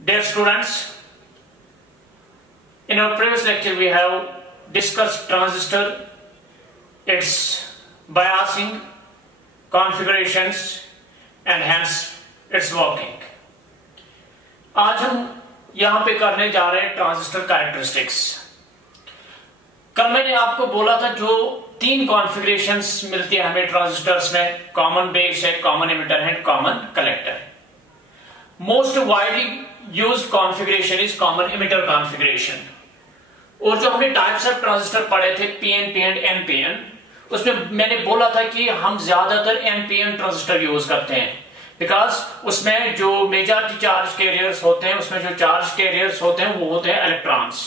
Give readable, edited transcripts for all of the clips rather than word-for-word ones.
Dear students, in our previous lecture we have discussed transistor, its biasing, configurations and hence its working. आज हम यहाँ पे करने जा रहे हैं ट्रांजिस्टर कैरेक्टरिस्टिक्स. कल मैंने आपको बोला था जो तीन कॉन्फ़िगरेशंस मिलती है हमें ट्रांजिस्टर्स में, कॉमन बेस है, कॉमन एमिटर है, common collector. Most widely used configuration is common emitter configuration. और जो हमने टाइप्स ऑफ ट्रांजिस्टर पढ़े थे पीएनपी एंड एनपीएन, उसमें मैंने बोला था कि हम ज्यादातर एनपीएन ट्रांजिस्टर यूज करते हैं बिकॉज उसमें जो मेजॉरिटी चार्ज कैरियर्स होते हैं, उसमें जो चार्ज कैरियर्स होते हैं वो होते हैं इलेक्ट्रॉन्स,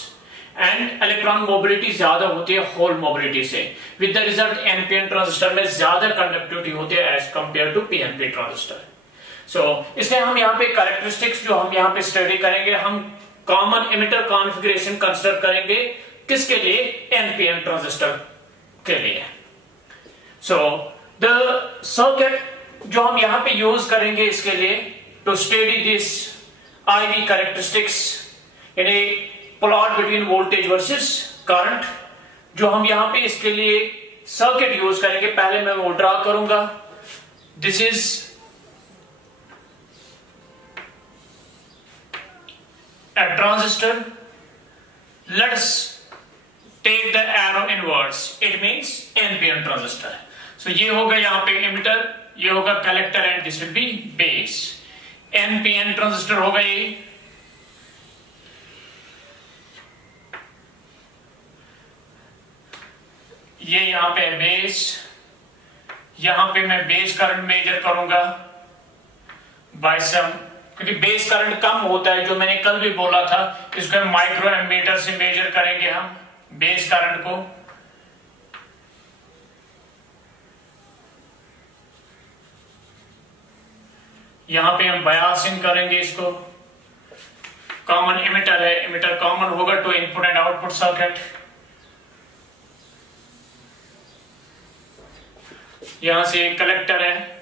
एंड इलेक्ट्रॉन मोबिलिटी ज्यादा होती है होल मोबिलिटी से. With the result NPN transistor में ज्यादा कंडक्टिविटी होती है as compare to PNP transistor. So इसलिए हम यहाँ पे कैरेक्टरिस्टिक्स जो हम यहाँ पे स्टडी करेंगे, हम कॉमन एमिटर कॉन्फ़िगरेशन कंसीडर करेंगे. किसके लिए? एनपीएन ट्रांजिस्टर के लिए. सो द सर्किट जो हम यहाँ पे यूज करेंगे इसके लिए to study this IV characteristics, यानी plot between voltage versus current, जो हम यहाँ पे इसके लिए सर्किट यूज करेंगे. पहले मैं वो ड्रा करूंगा. This is a transistor. Let's take the arrow inwards. It means NPN transistor. So ये होगा यहाँ पे emitter, ये होगा collector and this will be base. NPN transistor होगा ये यहाँ पे base, यहाँ पे मैं base current मेजर करूंगा by some, क्योंकि बेस करंट कम होता है, जो मैंने कल भी बोला था, इसको हम माइक्रो एम्मीटर से मेजर करेंगे हम बेस करंट को. यहां पे हम बायसिंग करेंगे इसको. कॉमन एमिटर है, एमिटर कॉमन होगा to input and output circuit. यहां से कलेक्टर है,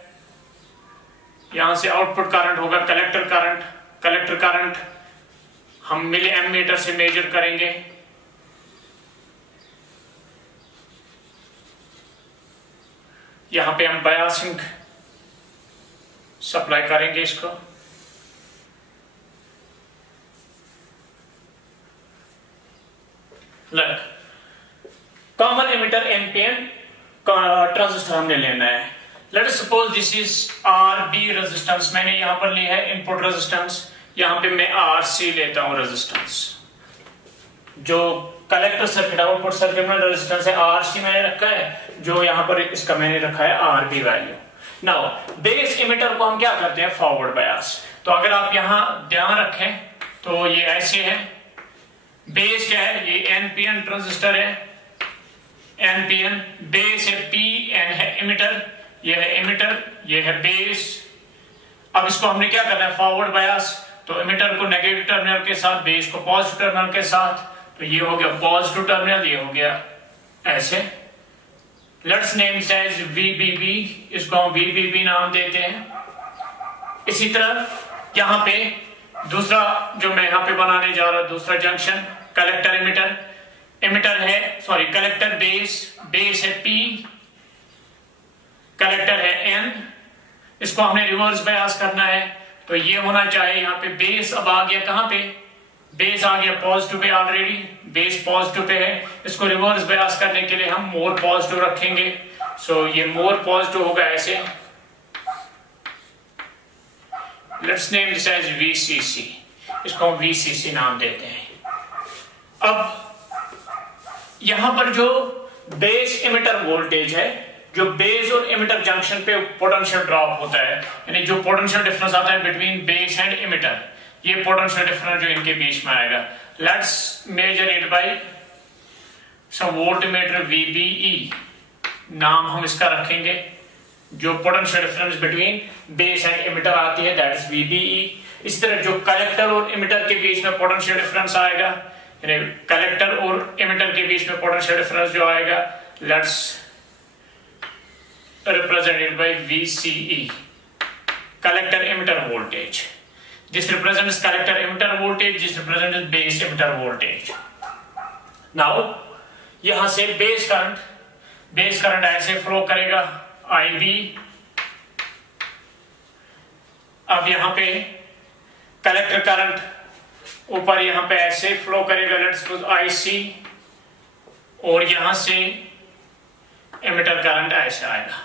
यहां से आउटपुट करंट होगा कलेक्टर करंट. कलेक्टर करंट हम मिली एमीटर से मेजर करेंगे. यहां पे हम बायसिंग सप्लाई करेंगे इसको. कॉमन एमिटर एनपीएन ट्रांजिस्टर हमने लेना है. Let us suppose this is RB resistance. मैंने यहां पर ली है इनपुट रेजिस्टेंस, यहां पे मैं RC लेता हूं रेजिस्टेंस. जो कलेक्टर सर्किट आउटपुट सर्किट में रेजिस्टेंस है RC मैंने रखा है, जो यहां पर इसका मैंने रखा है RB value. Now base emitter को हम क्या करते हैं? Forward bias. तो अगर आप यहां ध्यान रखें तो ये ऐसे है. बेस क्या है? ये एनपीएन ट्रांजिस्टर है. एनपीएन बेस है, पीएन है इमिटर, ये है इमिटर, ये है बेस. अब इसको हमने क्या करना है? Forward bias. तो इमिटर को नेगेटिव टर्मिनल के साथ, बेस को पॉजिटिव टर्मिनल के साथ. तो ये हो गया पॉजिटिव टर्मिनल, ये हो गया ऐसे. Let's name this as VBB. इसको हम वीबीबी नाम देते हैं. इसी तरह यहां पे दूसरा जो मैं यहां पे बनाने जा रहा हूं, दूसरा जंक्शन कलेक्टर इमिटर. इमिटर है, सॉरी कलेक्टर बेस, बेस है पी, कलेक्टर है एन. इसको हमने रिवर्स बायस करना है. तो ये होना चाहिए यहाँ पे बेस. अब आ गया कहां पे? बेस आ गया positive pay already. Base positive pay है. इसको रिवर्स बायस करने के लिए हम मोर पॉजिटिव रखेंगे. सो ये मोर पॉजिटिव होगा ऐसे. Let's name this as VCC. इसको हम वीसीसी नाम देते हैं. अब यहां पर जो बेस इमिटर वोल्टेज है, जो बेस और इमिटर जंक्शन पे पोटेंशियल ड्रॉप होता है, यानी जो पोटेंशियल डिफरेंस आता है बिटवीन बेस एंड इमिटर, ये पोटेंशियल डिफरेंस जो इनके बीच में आएगा, let's measure it by some voltmeter VBE नाम हम इसका रखेंगे. जो potential difference between base and emitter आती है दैट इज VBE. इस तरह जो कलेक्टर और इमिटर के बीच में पोटेंशियल डिफरेंस आएगा, यानी कलेक्टर और इमिटर के बीच में पोटेंशियल डिफरेंस जो आएगा, let's represented by VCE, collector emitter voltage. This represents collector emitter voltage, this represents base emitter voltage. Now यहां से बेस करंट ऐसे फ्लो करेगा IB. अब यहां पे कलेक्टर करंट ऊपर यहां पे ऐसे फ्लो करेगा, लेट्स सपोज IC, और यहां से एमिटर करंट ऐसे आएगा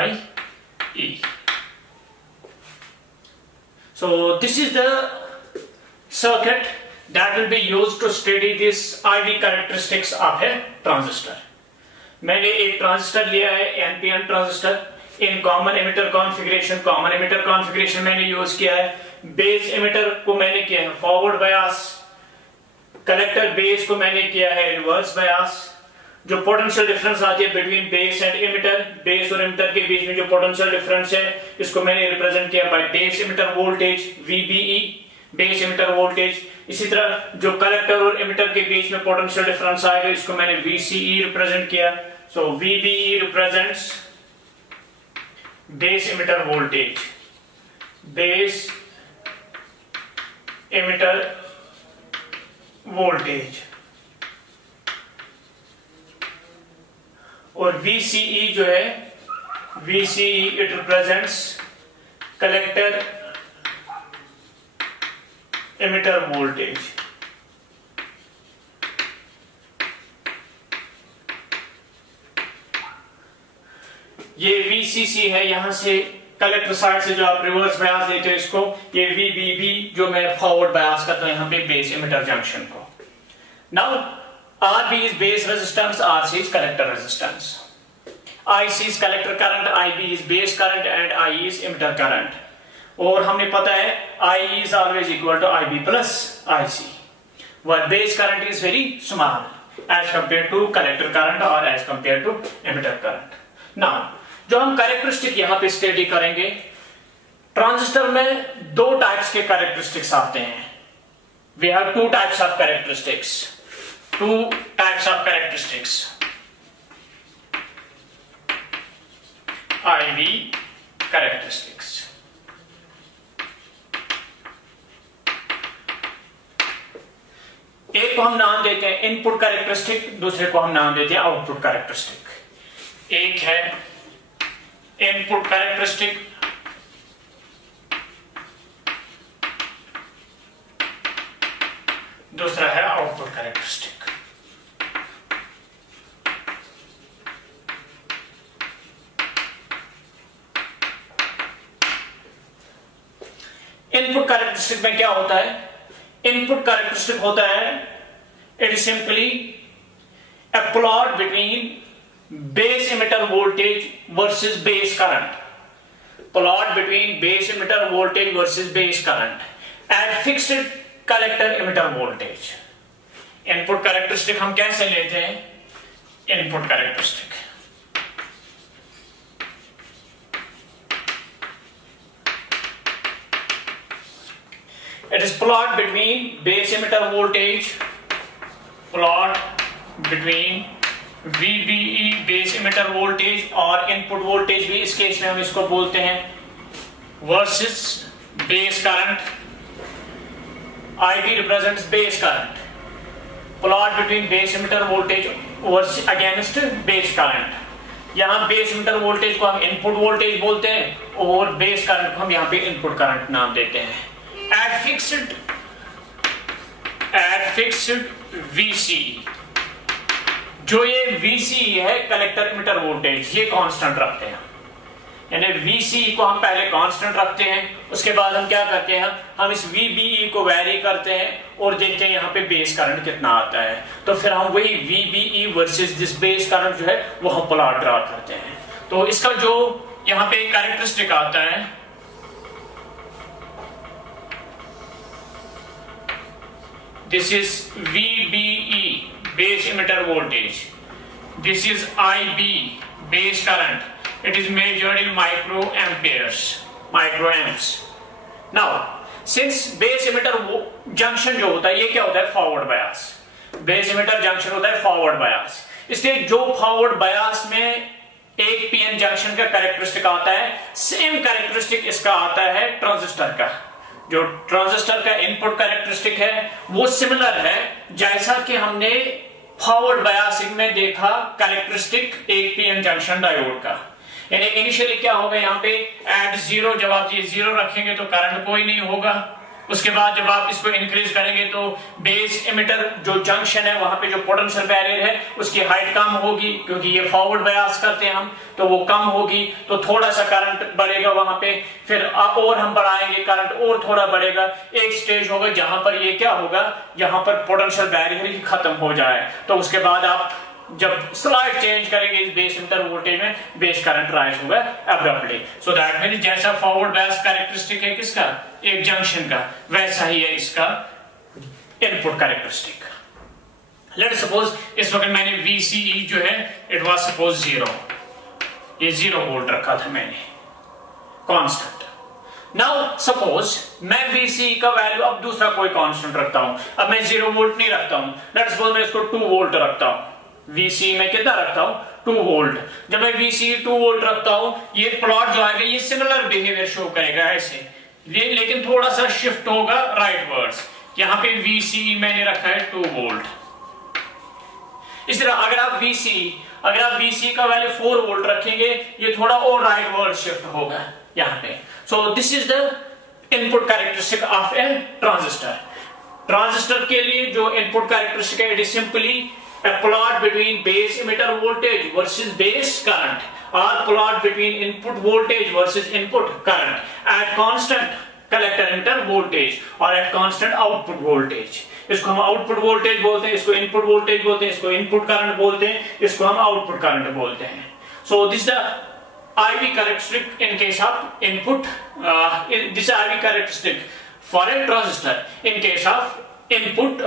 IE. So this is the circuit that will be used to study this IV characteristics of a transistor. मैंने एक ट्रांजिस्टर लिया है NPN transistor in common emitter configuration मैंने यूज किया है. बेस एमिटर को मैंने किया है फॉरवर्ड बायस, कलेक्टर बेस को मैंने किया है रिवर्स बायस. जो पोटेंशियल डिफरेंस आती है between base and emitter, base और एमिटर के बीच में जो पोटेंशियल डिफरेंस है इसको मैंने रिप्रेजेंट किया by base emitter voltage VBE, base emitter voltage. इसी तरह जो कलेक्टर और एमिटर के बीच में पोटेंशियल डिफरेंस आएगा इसको मैंने VCE रिप्रेजेंट किया. सो VBE represents base emitter voltage, base emitter voltage, और VCE जो है VCE it represents collector emitter voltage. ये VCC है, यहां से कलेक्टर साइड से जो आप रिवर्स बायस देते हो इसको, ये VBB जो मैं फॉरवर्ड बायस करता हूं यहां पे बेस एमिटर जंक्शन को. Now RB is base resistance, RC is collector resistance, IC is collector current, IB is base current and IE is emitter current. और हमने पता है IE is always equal to IB plus IC, while base current is very small as compared to collector current or as compared to emitter current. Now जो हम characteristic यहां पे study करेंगे, transistor में दो टाइप्स के कैरेक्टरिस्टिक्स आते हैं. We have two types of characteristics, IV characteristics. एक को हम नाम देते हैं इनपुट कैरेक्टरिस्टिक, दूसरे को हम नाम देते हैं आउटपुट कैरेक्टरिस्टिक. एक है इनपुट कैरेक्टरिस्टिक, दूसरा है आउटपुट कैरेक्टरिस्टिक. इनपुट कैरेक्टरिस्टिक में क्या होता है? इनपुट कैरेक्टरिस्टिक होता है it is simply a plot between base emitter voltage versus base current. Plot between base emitter voltage versus base current at fixed collector emitter voltage. Input characteristic हम कैसे लेते हैं? Input characteristic it is plot between base emitter voltage, plot between VBE base emitter voltage और input voltage भी इस case में हम इसको बोलते हैं, versus base current. IB represents base current. Plot between base emitter voltage versus against base current. यहां base emitter voltage को हम इनपुट वोल्टेज बोलते हैं और बेस करंट को हम यहां पे इनपुट करंट नाम देते हैं. एट फिक्स्ड VCE, जो ये VCE है कलेक्टर इमिटर वोल्टेज, ये कांस्टेंट रखते हैं. यानी VCE को हम पहले कांस्टेंट रखते हैं, उसके बाद हम क्या करते हैं, हम इस VBE को वेरी करते हैं और देखते हैं यहाँ पे बेस करंट कितना आता है. तो फिर हम वही VBE versus this base current जो है वो हम प्लॉट ड्रा करते हैं. तो इसका जो यहाँ पे कैरेक्टरिस्टिक आता है, this is VBE base emitter voltage, this is IB base current, it is measured in microamps. Now since base emitter junction जो होता है ये क्या होता है, forward bias. Base emitter junction होता है फॉरवर्ड बायस. इसलिए जो फॉरवर्ड बायस में एक PN जंक्शन का कैरेक्टरिस्टिक आता है, सेम कैरेक्टरिस्टिक इसका आता है ट्रांजिस्टर का. जो ट्रांजिस्टर का इनपुट कैरेक्टरिस्टिक है वो सिमिलर है जैसा कि हमने फॉरवर्ड बायसिंग में देखा कैरेक्टरिस्टिक एक पीएन जंक्शन डायोड का। यानी इनिशियली क्या होगा, यहाँ पे एट जीरो, जब आप ये जीरो रखेंगे तो करंट कोई नहीं होगा। उसके बाद जब आप इसको इंक्रीज करेंगे तो बेस इमिटर जो जंक्शन है वहां पे जो पोटेंशियल बैरियर है उसकी हाइट कम होगी, क्योंकि ये फॉरवर्ड बायस करते हैं हम, तो वो कम होगी, तो थोड़ा सा करंट बढ़ेगा वहां पे। फिर और हम बढ़ाएंगे करंट और थोड़ा बढ़ेगा। एक स्टेज होगा जहां पर ये क्या होगा, जहां पर पोटेंशियल बैरियर ही खत्म हो जाए, तो उसके बाद आप जब स्लाइड चेंज करेंगे इस बेस इमिटर वोल्टेज में, बेस करंट राइज होगा एब्रप्टली। सो दैट मींस जैसा फॉरवर्ड बायस कैरेक्टरिस्टिक है किसका, एक जंक्शन का, वैसा ही है इसका इनपुट कैरेक्टरिस्टिक। लेट सपोज इस वक्त मैंने VCE जो है इट वाज सपोज 0, ये 0 वोल्ट रखा था मैंने कांस्टेंट। नाउ सपोज मैं VCE का वैल्यू अब दूसरा कोई कांस्टेंट रखता हूं, अब मैं 0 वोल्ट नहीं रखता हूं, लेट सपोज मैं इसको 2 वोल्ट रखता हूं। VCE में कितना रखता हूं, 2 वोल्ट। जब मैं VCE 2 वोल्ट रखता हूं, ये प्लॉट जो आएगा ये सिमिलर बिहेवियर शो करेगा ऐसे, लेकिन थोड़ा सा शिफ्ट होगा राइट वर्ड्स। यहां पे VCE मैंने रखा है 2 वोल्ट। इस तरह अगर आप VCE का वैल्यू 4 वोल्ट रखेंगे, ये थोड़ा और राइट वर्ड शिफ्ट होगा यहां पे। सो this is the input characteristic of a transistor. Transistor के लिए जो इनपुट कैरेक्टरिस्टिक है, it is simply a plot between base emitter voltage versus base current, or plot between input voltage versus input current at constant collector emitter voltage or at constant output voltage। इसको हम output voltage बोलते हैं, इसको input voltage बोलते हैं, इसको input current बोलते हैं, इसको हम आउटपुट करंट बोलते हैं। So this the IV characteristic in case of input, this IV characteristic for a transistor in case of input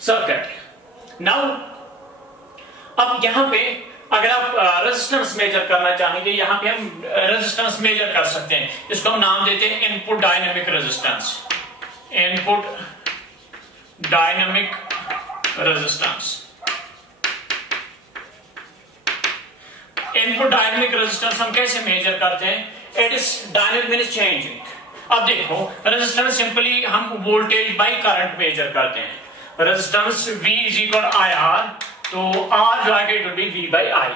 circuit। Now अब यहां पे अगर आप रेजिस्टेंस मेजर करना चाहेंगे, यहां पे हम रेजिस्टेंस मेजर कर सकते हैं, इसको हम नाम देते हैं input dynamic resistance. Input dynamic resistance, input dynamic resistance हम कैसे मेजर करते हैं, it is dynamic means changing. अब देखो रेजिस्टेंस सिंपली हम वोल्टेज बाय करंट मेजर करते हैं। Resistance V is equal to IR, तो R जो आएगा it will B V by I,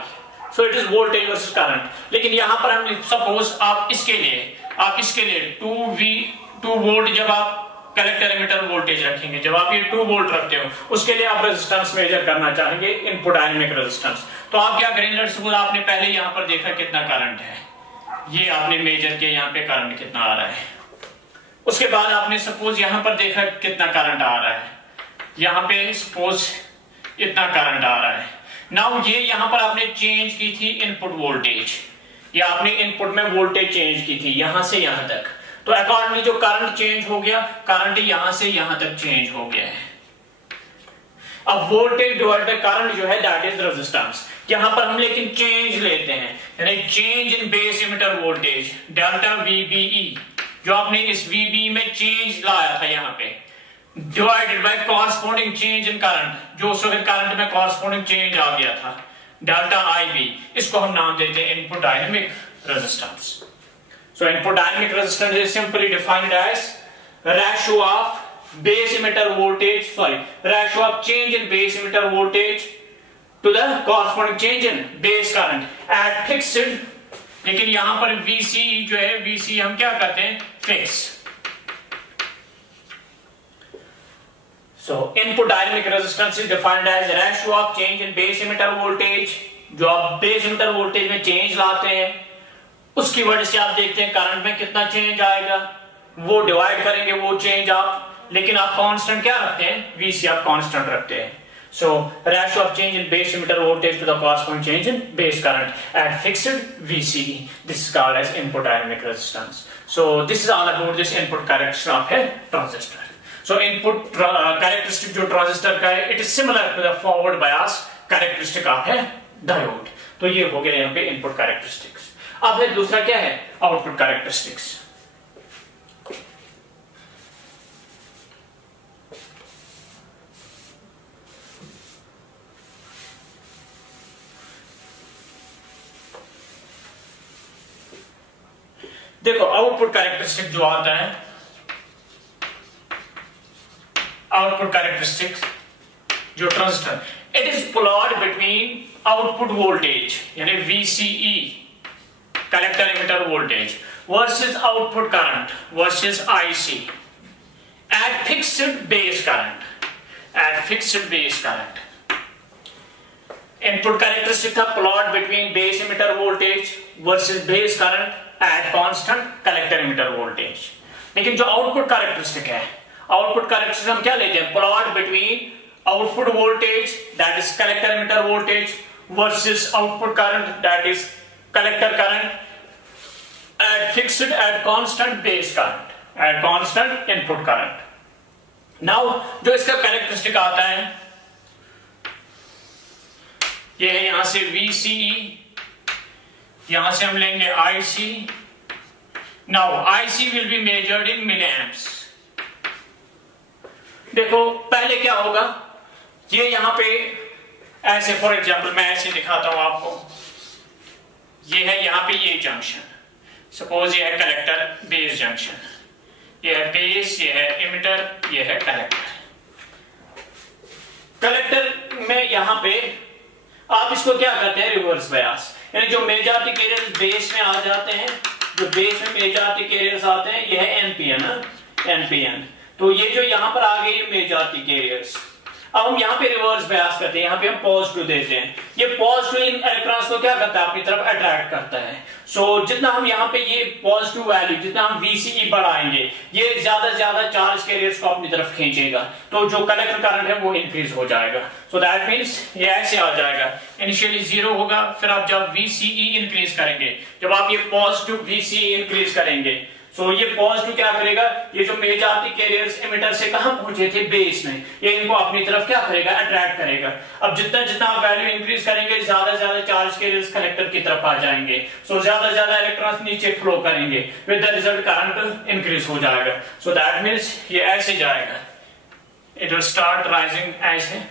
so it is voltage versus current. लेकिन यहां पर हम सपोज आप इसके लिए 2 वोल्ट जब आप कलेक्टर एमिटर वोल्टेज रखेंगे, जब आप ये 2 वोल्ट रखते हो, उसके लिए आप रेजिस्टेंस मेजर करना चाहेंगे इनपुट डायनेमिक रेजिस्टेंस, तो आप क्या करेंगे, सपोज आपने पहले यहां पर देखा कितना करंट है, ये आपने मेजर किया यहाँ पे करंट कितना आ रहा है। उसके बाद आपने सपोज यहां पर देखा कितना करंट आ रहा है, यहां पे सपोज इतना करंट आ रहा है। नाउ ये यहां पर आपने चेंज की थी इनपुट वोल्टेज, या आपने इनपुट में वोल्टेज चेंज की थी यहां से यहां तक, तो अकॉर्डिंगली जो करंट चेंज हो गया, करंट यहां से यहां तक चेंज हो गया है। अब वोल्टेज डिवाइड बाय करंट जो है दैट इज रेजिस्टेंस। यहां पर हम लेकिन चेंज लेते हैं, यानी change in base emitter voltage delta VBE, जो आपने इस VBE में चेंज लाया था यहां पे, divided by corresponding change in current, जो उस वक्त करंट में कॉरस्पॉन्डिंग चेंज आ गया था डेल्टा IB, इसको हम नाम देते हैं input dynamic resistance. So input dynamic resistance is simply defined as ratio of base emitter voltage, ratio of change in base emitter voltage to the corresponding change in base current at fixed. लेकिन यहां पर VCE जो है, VCE हम क्या करते हैं, fix. So input dynamic resistance is defined as ratio of change in base emitter voltage, जो आप बेस इमिटर वोल्टेज में चेंज लाते हैं उसकी वजह से आप देखते हैं करंट में कितना चेंज आएगा, वो डिवाइड करेंगे वो चेंज आप, लेकिन आप कांस्टेंट क्या रखते हैं, VC आप कांस्टेंट रखते हैं। So ratio of change in base emitter voltage to the corresponding change in base current at fixed VCE, this is called as input dynamic resistance. So this is all about this input characteristic of a transistor. So input characteristic जो transistor का है, it is similar to the forward bias characteristic of a diode। तो ये हो गया यहाँ पे input characteristics। अब है दूसरा क्या है, output characteristics। देखो आउटपुट कैरेक्टरिस्टिक जो आता है आउटपुट कैरेक्टरिस्टिक जो transistor, it is plot between output voltage यानी VCE collector emitter voltage versus output current versus IC at fixed base current. Input characteristic था plot between base emitter voltage versus base current at constant collector emitter voltage. लेकिन जो output characteristic है, output characteristic हम क्या लेते हैं, plot between output voltage that is collector emitter voltage versus output current that is collector current at fixed at constant base current at constant input current. Now जो इसका characteristic आता है ये है यहां से VCE, यहां से हम लेंगे IC। Now IC will be measured in milliamps. देखो पहले क्या होगा, ये यहां पे ऐसे फॉर एग्जांपल मैं ऐसे दिखाता हूं आपको, ये है यहां पे ये जंक्शन, सपोज ये है कलेक्टर बेस जंक्शन, ये है बेस, ये है इमिटर, ये है कलेक्टर। कलेक्टर में यहां पे आप इसको क्या करते हैं, रिवर्स बयास, यानी जो मेजॉरिटी कैरियर्स बेस में आ जाते हैं, जो बेस में मेजॉरिटी कैरियर्स आते हैं, ये है NPN। तो ये जो यहां पर आ गए ये मेजॉरिटी कैरियर्स, अब हम यहाँ पे रिवर्स बयास करते हैं, यहाँ पे हम पॉजिटिव देते हैं, ये पॉजिटिव इन इलेक्ट्रॉन्स को क्या करता है, अपनी तरफ अट्रैक्ट करता है। सो जितना हम यहाँ पे ये पॉजिटिव वैल्यू, जितना हम VCE बढ़ाएंगे, ये ज्यादा से ज्यादा चार्ज कैरियर्स को अपनी तरफ खींचेगा, तो जो कलेक्टर करंट है वो इंक्रीज हो जाएगा। सो दैट मीन्स ये ऐसे आ जाएगा, इनिशियली 0 होगा, फिर आप जब VCE इंक्रीज करेंगे, जब आप ये पॉजिटिव VCE इंक्रीज करेंगे, सो ये पॉजिटिव क्या करेगा, ये जो मेजॉरिटी कैरियर्स इमिटर से कहां पहुंचे थे, बेस में, ये इनको अपनी तरफ क्या करेगा, अट्रैक्ट करेगा। अब जितना जितना आप वैल्यू इंक्रीज करेंगे, ज्यादा से ज्यादा चार्ज कैरियर्स कलेक्टर की तरफ आ जाएंगे, सो ज्यादा से ज्यादा इलेक्ट्रॉन्स नीचे फ्लो करेंगे, with the result current increase हो जाएगा। सो दैट मीन्स ये ऐसे जाएगा, इट विल स्टार्ट राइजिंग ऐसे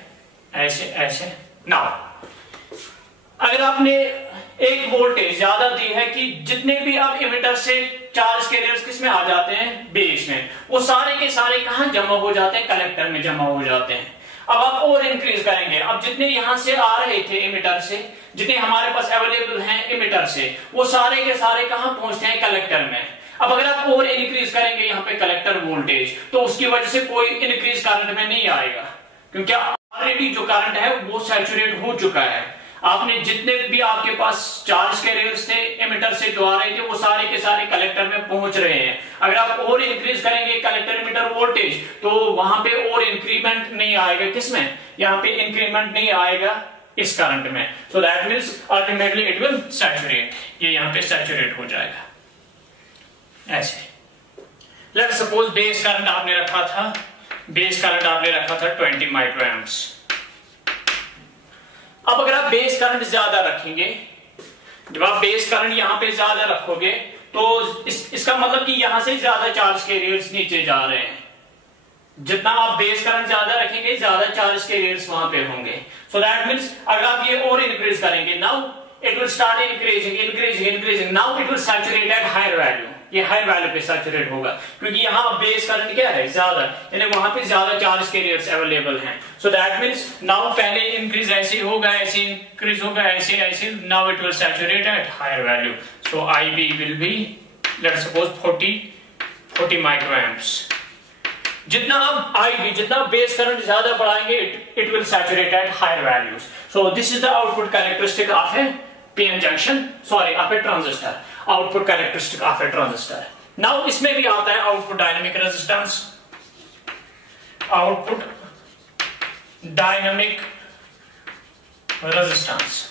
ऐसे ऐसे। नाउ अगर आपने एक वोल्टेज ज्यादा दी है कि जितने भी आप इमिटर से चार्ज कैरियर्स किस में आ जाते हैं, बेस में, वो सारे के सारे कहां जमा हो जाते हैं, कलेक्टर में जमा हो जाते हैं। अब आप और इंक्रीज करेंगे, अब जितने यहां से आ रहे थे इमिटर से, जितने हमारे पास अवेलेबल हैं इमिटर से, वो सारे के सारे कहां पहुंचते हैं, कलेक्टर में। अब अगर आप और इंक्रीज करेंगे यहाँ पे कलेक्टर वोल्टेज, तो उसकी वजह से कोई इंक्रीज करंट में नहीं आएगा, क्योंकि ऑलरेडी जो करंट है वो सैचुरेट हो चुका है। आपने जितने भी आपके पास चार्ज कैरियर्स थे इमिटर से जो आ रहे थे, वो सारे के सारे कलेक्टर में पहुंच रहे हैं। अगर आप और इंक्रीज करेंगे कलेक्टर इमिटर वोल्टेज, तो वहां पे और इंक्रीमेंट नहीं आएगा, किसमें, यहाँ पे इंक्रीमेंट नहीं आएगा इस करंट में। सो that means ultimately it will saturate, ये यहाँ पे सैचुरेट हो जाएगा ऐसे। लेट्स सपोज बेस करंट आपने रखा था, बेस करंट आपने रखा था 20 माइक्रोएम्प्स। अब अगर आप बेस करंट ज्यादा रखेंगे, जब आप बेस करंट यहां पे ज्यादा रखोगे, तो इसका मतलब कि यहां से ज्यादा चार्ज कैरियर्स नीचे जा रहे हैं। जितना आप बेस करंट ज्यादा रखेंगे, ज्यादा चार्ज कैरियर्स वहां पे होंगे। सो दैट मींस अगर आप ये और इंक्रीज करेंगे, now it will start increasing, now it will saturate at higher value, ये हायर वैल्यू पे सैचुरेट होगा, क्योंकि यहाँ बेस करंट क्या है, ज्यादा, यानी वहां पे ज्यादा चार्ज कैरियर्स अवेलेबल हैं। सो दैट मींस नाउ पहले इंक्रीज ऐसे होगा, ऐसे इंक्रीज होगा, ऐसे ऐसे, now it will saturate at higher value. So IB will be let's suppose 40 microamps. जितना आप IB, जितना बेस करंट ज्यादा बढ़ाएंगे, it will saturate at higher values. So this is the output characteristic of a PN junction, sorry of a transistor, output characteristic of a transistor. Now इसमें भी आता है output dynamic resistance, output dynamic resistance,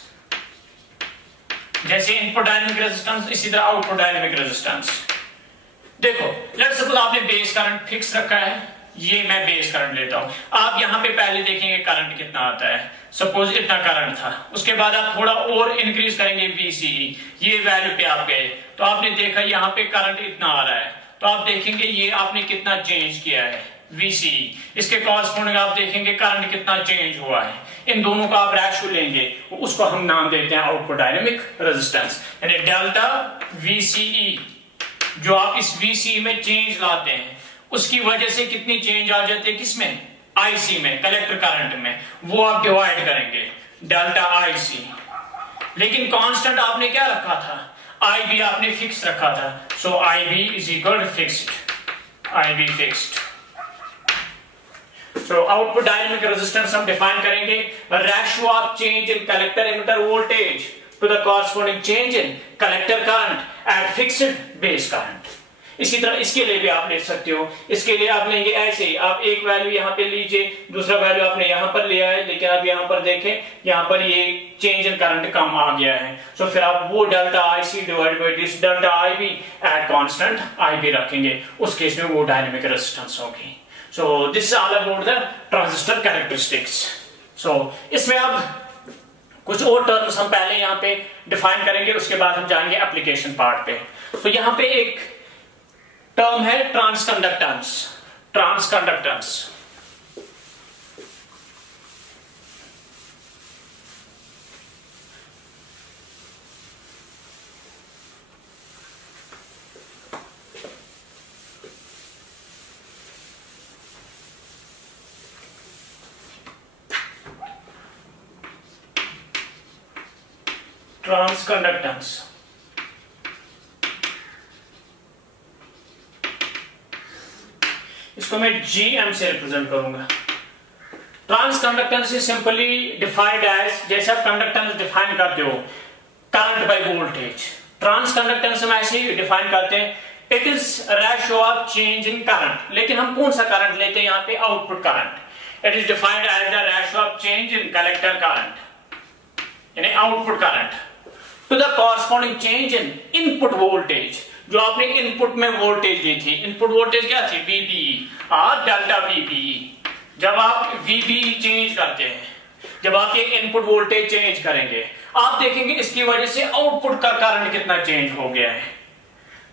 जैसे input dynamic resistance, इसी तरह output dynamic resistance. देखो let's suppose आपने base current fix रखा है, ये मैं बेस करंट लेता हूं, आप यहां पे पहले देखेंगे करंट कितना आता है, सपोज इतना करंट था, उसके बाद आप थोड़ा और इंक्रीज करेंगे VCE, ये वैल्यू पे आप गए, तो आपने देखा यहाँ पे करंट इतना आ रहा है, तो आप देखेंगे ये आपने कितना चेंज किया है VCE, इसके कॉरस्पॉन्डिंग आप देखेंगे करंट कितना चेंज हुआ है। इन दोनों का आप रेशियो लेंगे, उसको हम नाम देते हैं आउटपुट डायनेमिक रेजिस्टेंस, यानी डेल्टा VCE, जो आप इस VCE में चेंज लाते हैं, उसकी वजह से कितनी चेंज आ जाती है, किसमें, आईसी में, कलेक्टर करंट में, वो आप डिवाइड करेंगे डेल्टा आईसी। लेकिन कांस्टेंट आपने क्या रखा था, आईबी आपने फिक्स रखा था। So IB is equal to fixed, IB fixed. So output dynamic resistance हम डिफाइन करेंगे, ratio of change in collector emitter voltage to the corresponding change in collector current at fixed base current. इसी तरह इसके लिए भी आप ले सकते हो, इसके लिए आप लेंगे ऐसे ही, आप एक वैल्यू यहां पे लीजिए, दूसरा वैल्यू आपने यहां पर लिया है, लेकिन आप यहां पर देखें यहां पर ये चेंज इन करंट कम आ गया है। सो फिर आप वो delta IC divide by this delta IB at constant IB रखेंगे, उस केस में वो डायनेमिक रेजिस्टेंस होगी। So this is all about the transistor characteristics. So इसमें अब कुछ और टर्म्स हम पहले यहां पे डिफाइन करेंगे, उसके बाद हम जाएंगे एप्लीकेशन पार्ट पे। तो यहां पे एक टर्म है ट्रांसकंडक्टेंस, ट्रांसकंडक्टेंस। ट्रांसकंडक्टेंस इसको मैं GM से रिप्रेजेंट करूंगा। Transconductance is simply defined as, जैसे आप कंडक्टेंस डिफाइन करते हो करंट बाय वोल्टेज, ट्रांसकंडक्टेंस हम ऐसे ही डिफाइन करते हैं, it is ratio of change in current. लेकिन हम कौन सा करंट लेते हैं यहाँ पे, output current. It is defined as the ratio of change in collector current, यानी output current to the corresponding change in input voltage. जो आपने इनपुट में वोल्टेज दी थी, इनपुट वोल्टेज क्या थी, VBE और डेल्टा VBE। जब आप VBE चेंज करते हैं, जब आप ये इनपुट वोल्टेज चेंज करेंगे, आप देखेंगे इसकी वजह से आउटपुट का करंट कितना चेंज हो गया है।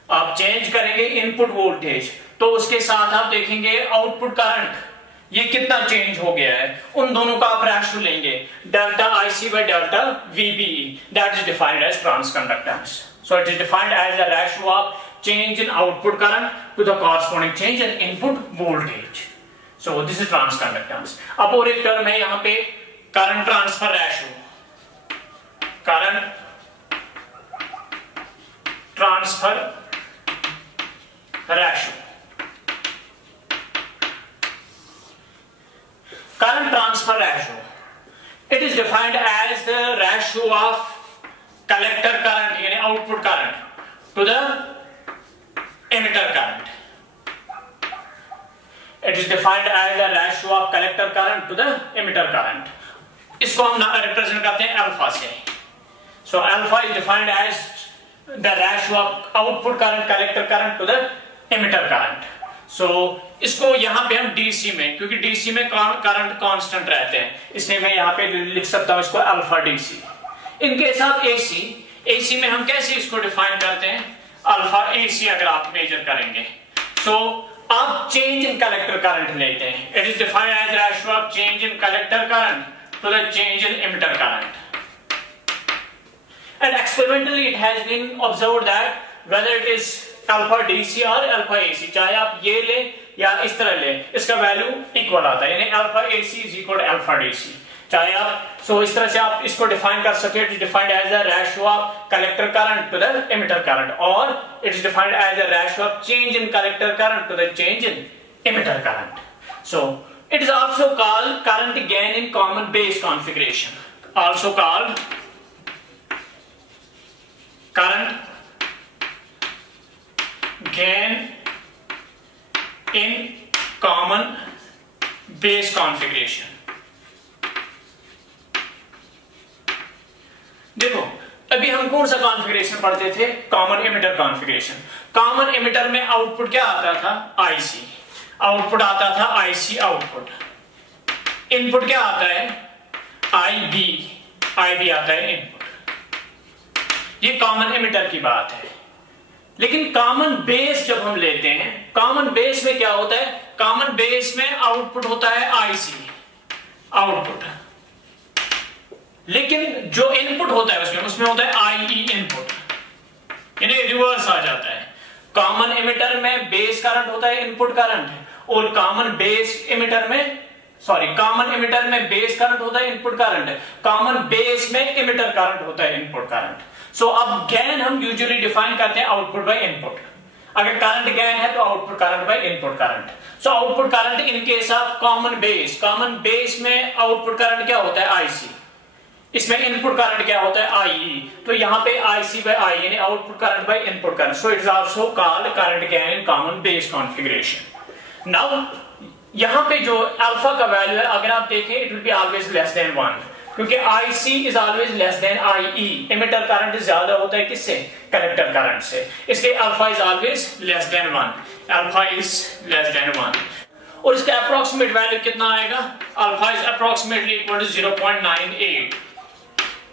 आप चेंज करेंगे इनपुट वोल्टेज, तो उसके साथ आप देखेंगे आउटपुट करंट ये कितना चेंज हो गया है। उन दोनों का आप रेशियो लेंगे, delta IC by delta VBE, that is defined as transconductance. So it is defined as the ratio of change in output current to the corresponding change in input voltage. So this is transconductance. अब और एक term है यहाँ पे current transfer ratio, current transfer ratio. Current transfer ratio, it is defined as the ratio of collector current यानी output current to the emitter current. It is defined as the ratio of collector current to the emitter current. इसको हम represent करते हैं alpha से। So alpha is defined as the ratio of output current collector current to the emitter current. So इसको यहां पे हम DC में, क्योंकि डीसी में करंट कांस्टेंट रहते हैं, इसलिए मैं यहां पे लिख सकता हूं इसको अल्फा डीसी। इनके साथ एसी, एसी में हम कैसे इसको डिफाइन करते हैं, अल्फा एसी अगर आप मेजर करेंगे। सो आप चेंज इन कलेक्टर करंट लेते हैं, it is defined as ratio of change in collector current to the change in emitter current. And experimentally it has been observed that whether it is alpha DC और alpha AC, चाहे आप ये ले या इस तरह ले, इसका वैल्यू इक्वल आता है, यानी alpha AC is equal to alpha DC. चाहे आप इस तरह से आप इसको डिफाइन कर सकते हो, it is defined as the ratio of collector current to the emitter current, और it is defined as the ratio of change in collector current to the change in emitter current. So it is also called current gain in common base configuration, also called current gain in common base configuration। देखो अभी हम कौन सा configuration पढ़ते थे, common emitter configuration. Common emitter में output क्या आता था, आईसी, आउटपुट आता था आईसी आउटपुट। इनपुट क्या आता है, आईबी, आईबी आता है इनपुट। ये कॉमन एमिटर की बात है। लेकिन कॉमन बेस जब हम लेते हैं, कॉमन बेस में क्या होता है, कॉमन बेस में आउटपुट होता है आईसी आउटपुट, लेकिन जो इनपुट होता है उसमें होता है आईई इनपुट, यानी रिवर्स आ जाता है। कॉमन एमिटर में बेस करंट होता है इनपुट करंट, और कॉमन बेस एमिटर में सॉरी, कॉमन एमिटर में बेस करंट होता है इनपुट करंट, कॉमन बेस में एमिटर करंट होता है इनपुट करंट। सो अब गेन हम यूजुअली डिफाइन करते हैं आउटपुट बाय इनपुट। अगर करंट गेन है तो output current by input current. So output current in case of common base में आउटपुट करंट क्या होता है? आईसी। इसमें इनपुट करंट क्या होता है? आईई। तो यहां पे आईसी बाय आई यानी output current by input current. So it is also called current gain in common base configuration. Now यहां पे जो अल्फा का वैल्यू है अगर आप देखें it will be always less than 1, क्योंकि IC is always less than IE. Emitter current ज्यादा होता है किससे? कलेक्टर करंट से, इसलिए alpha is always less than 1। Alpha is less than 1 और इसका अप्रोक्सीमेट वैल्यू कितना आएगा? Alpha is approximately equal to 0.98,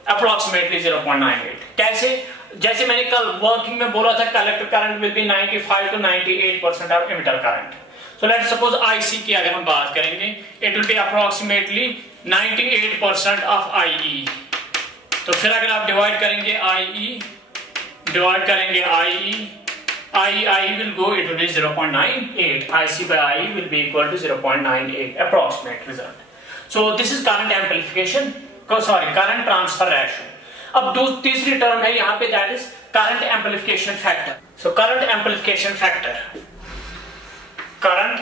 approximately 0.98। कैसे? जैसे मैंने कल वर्किंग में बोला था collector current will be 95 to 98% of emitter current. So let's suppose IC की अगर हम बात करेंगे it will be approximately 98% of IE। तो फिर अगर आप डिवाइड करेंगे IE डिवाइड करेंगे IE will go, it will be 0.98। IC by IE will be equal to 0.98 approximate result। So this is current amplification, current transfer ratio। अब तीसरी term है यहाँ पे that is current amplification factor। So current amplification factor current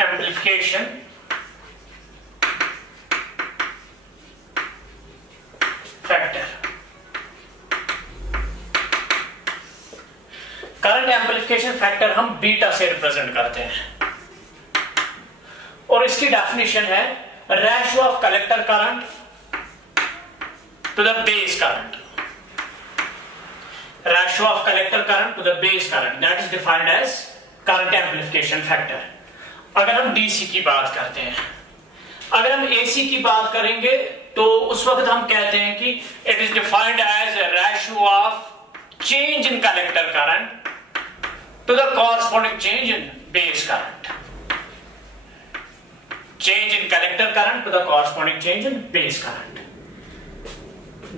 amplification factor हम beta से represent करते हैं और इसकी डेफिनेशन है ratio of collector current to the base current. Ratio of collector current to the base current that is defined as current amplification factor. अगर हम DC की बात करते हैं, अगर हम एसी की बात करेंगे तो उस वक्त हम कहते हैं कि it is defined as ratio of change in collector current to the corresponding change in base current, change in collector current to the corresponding change in base current,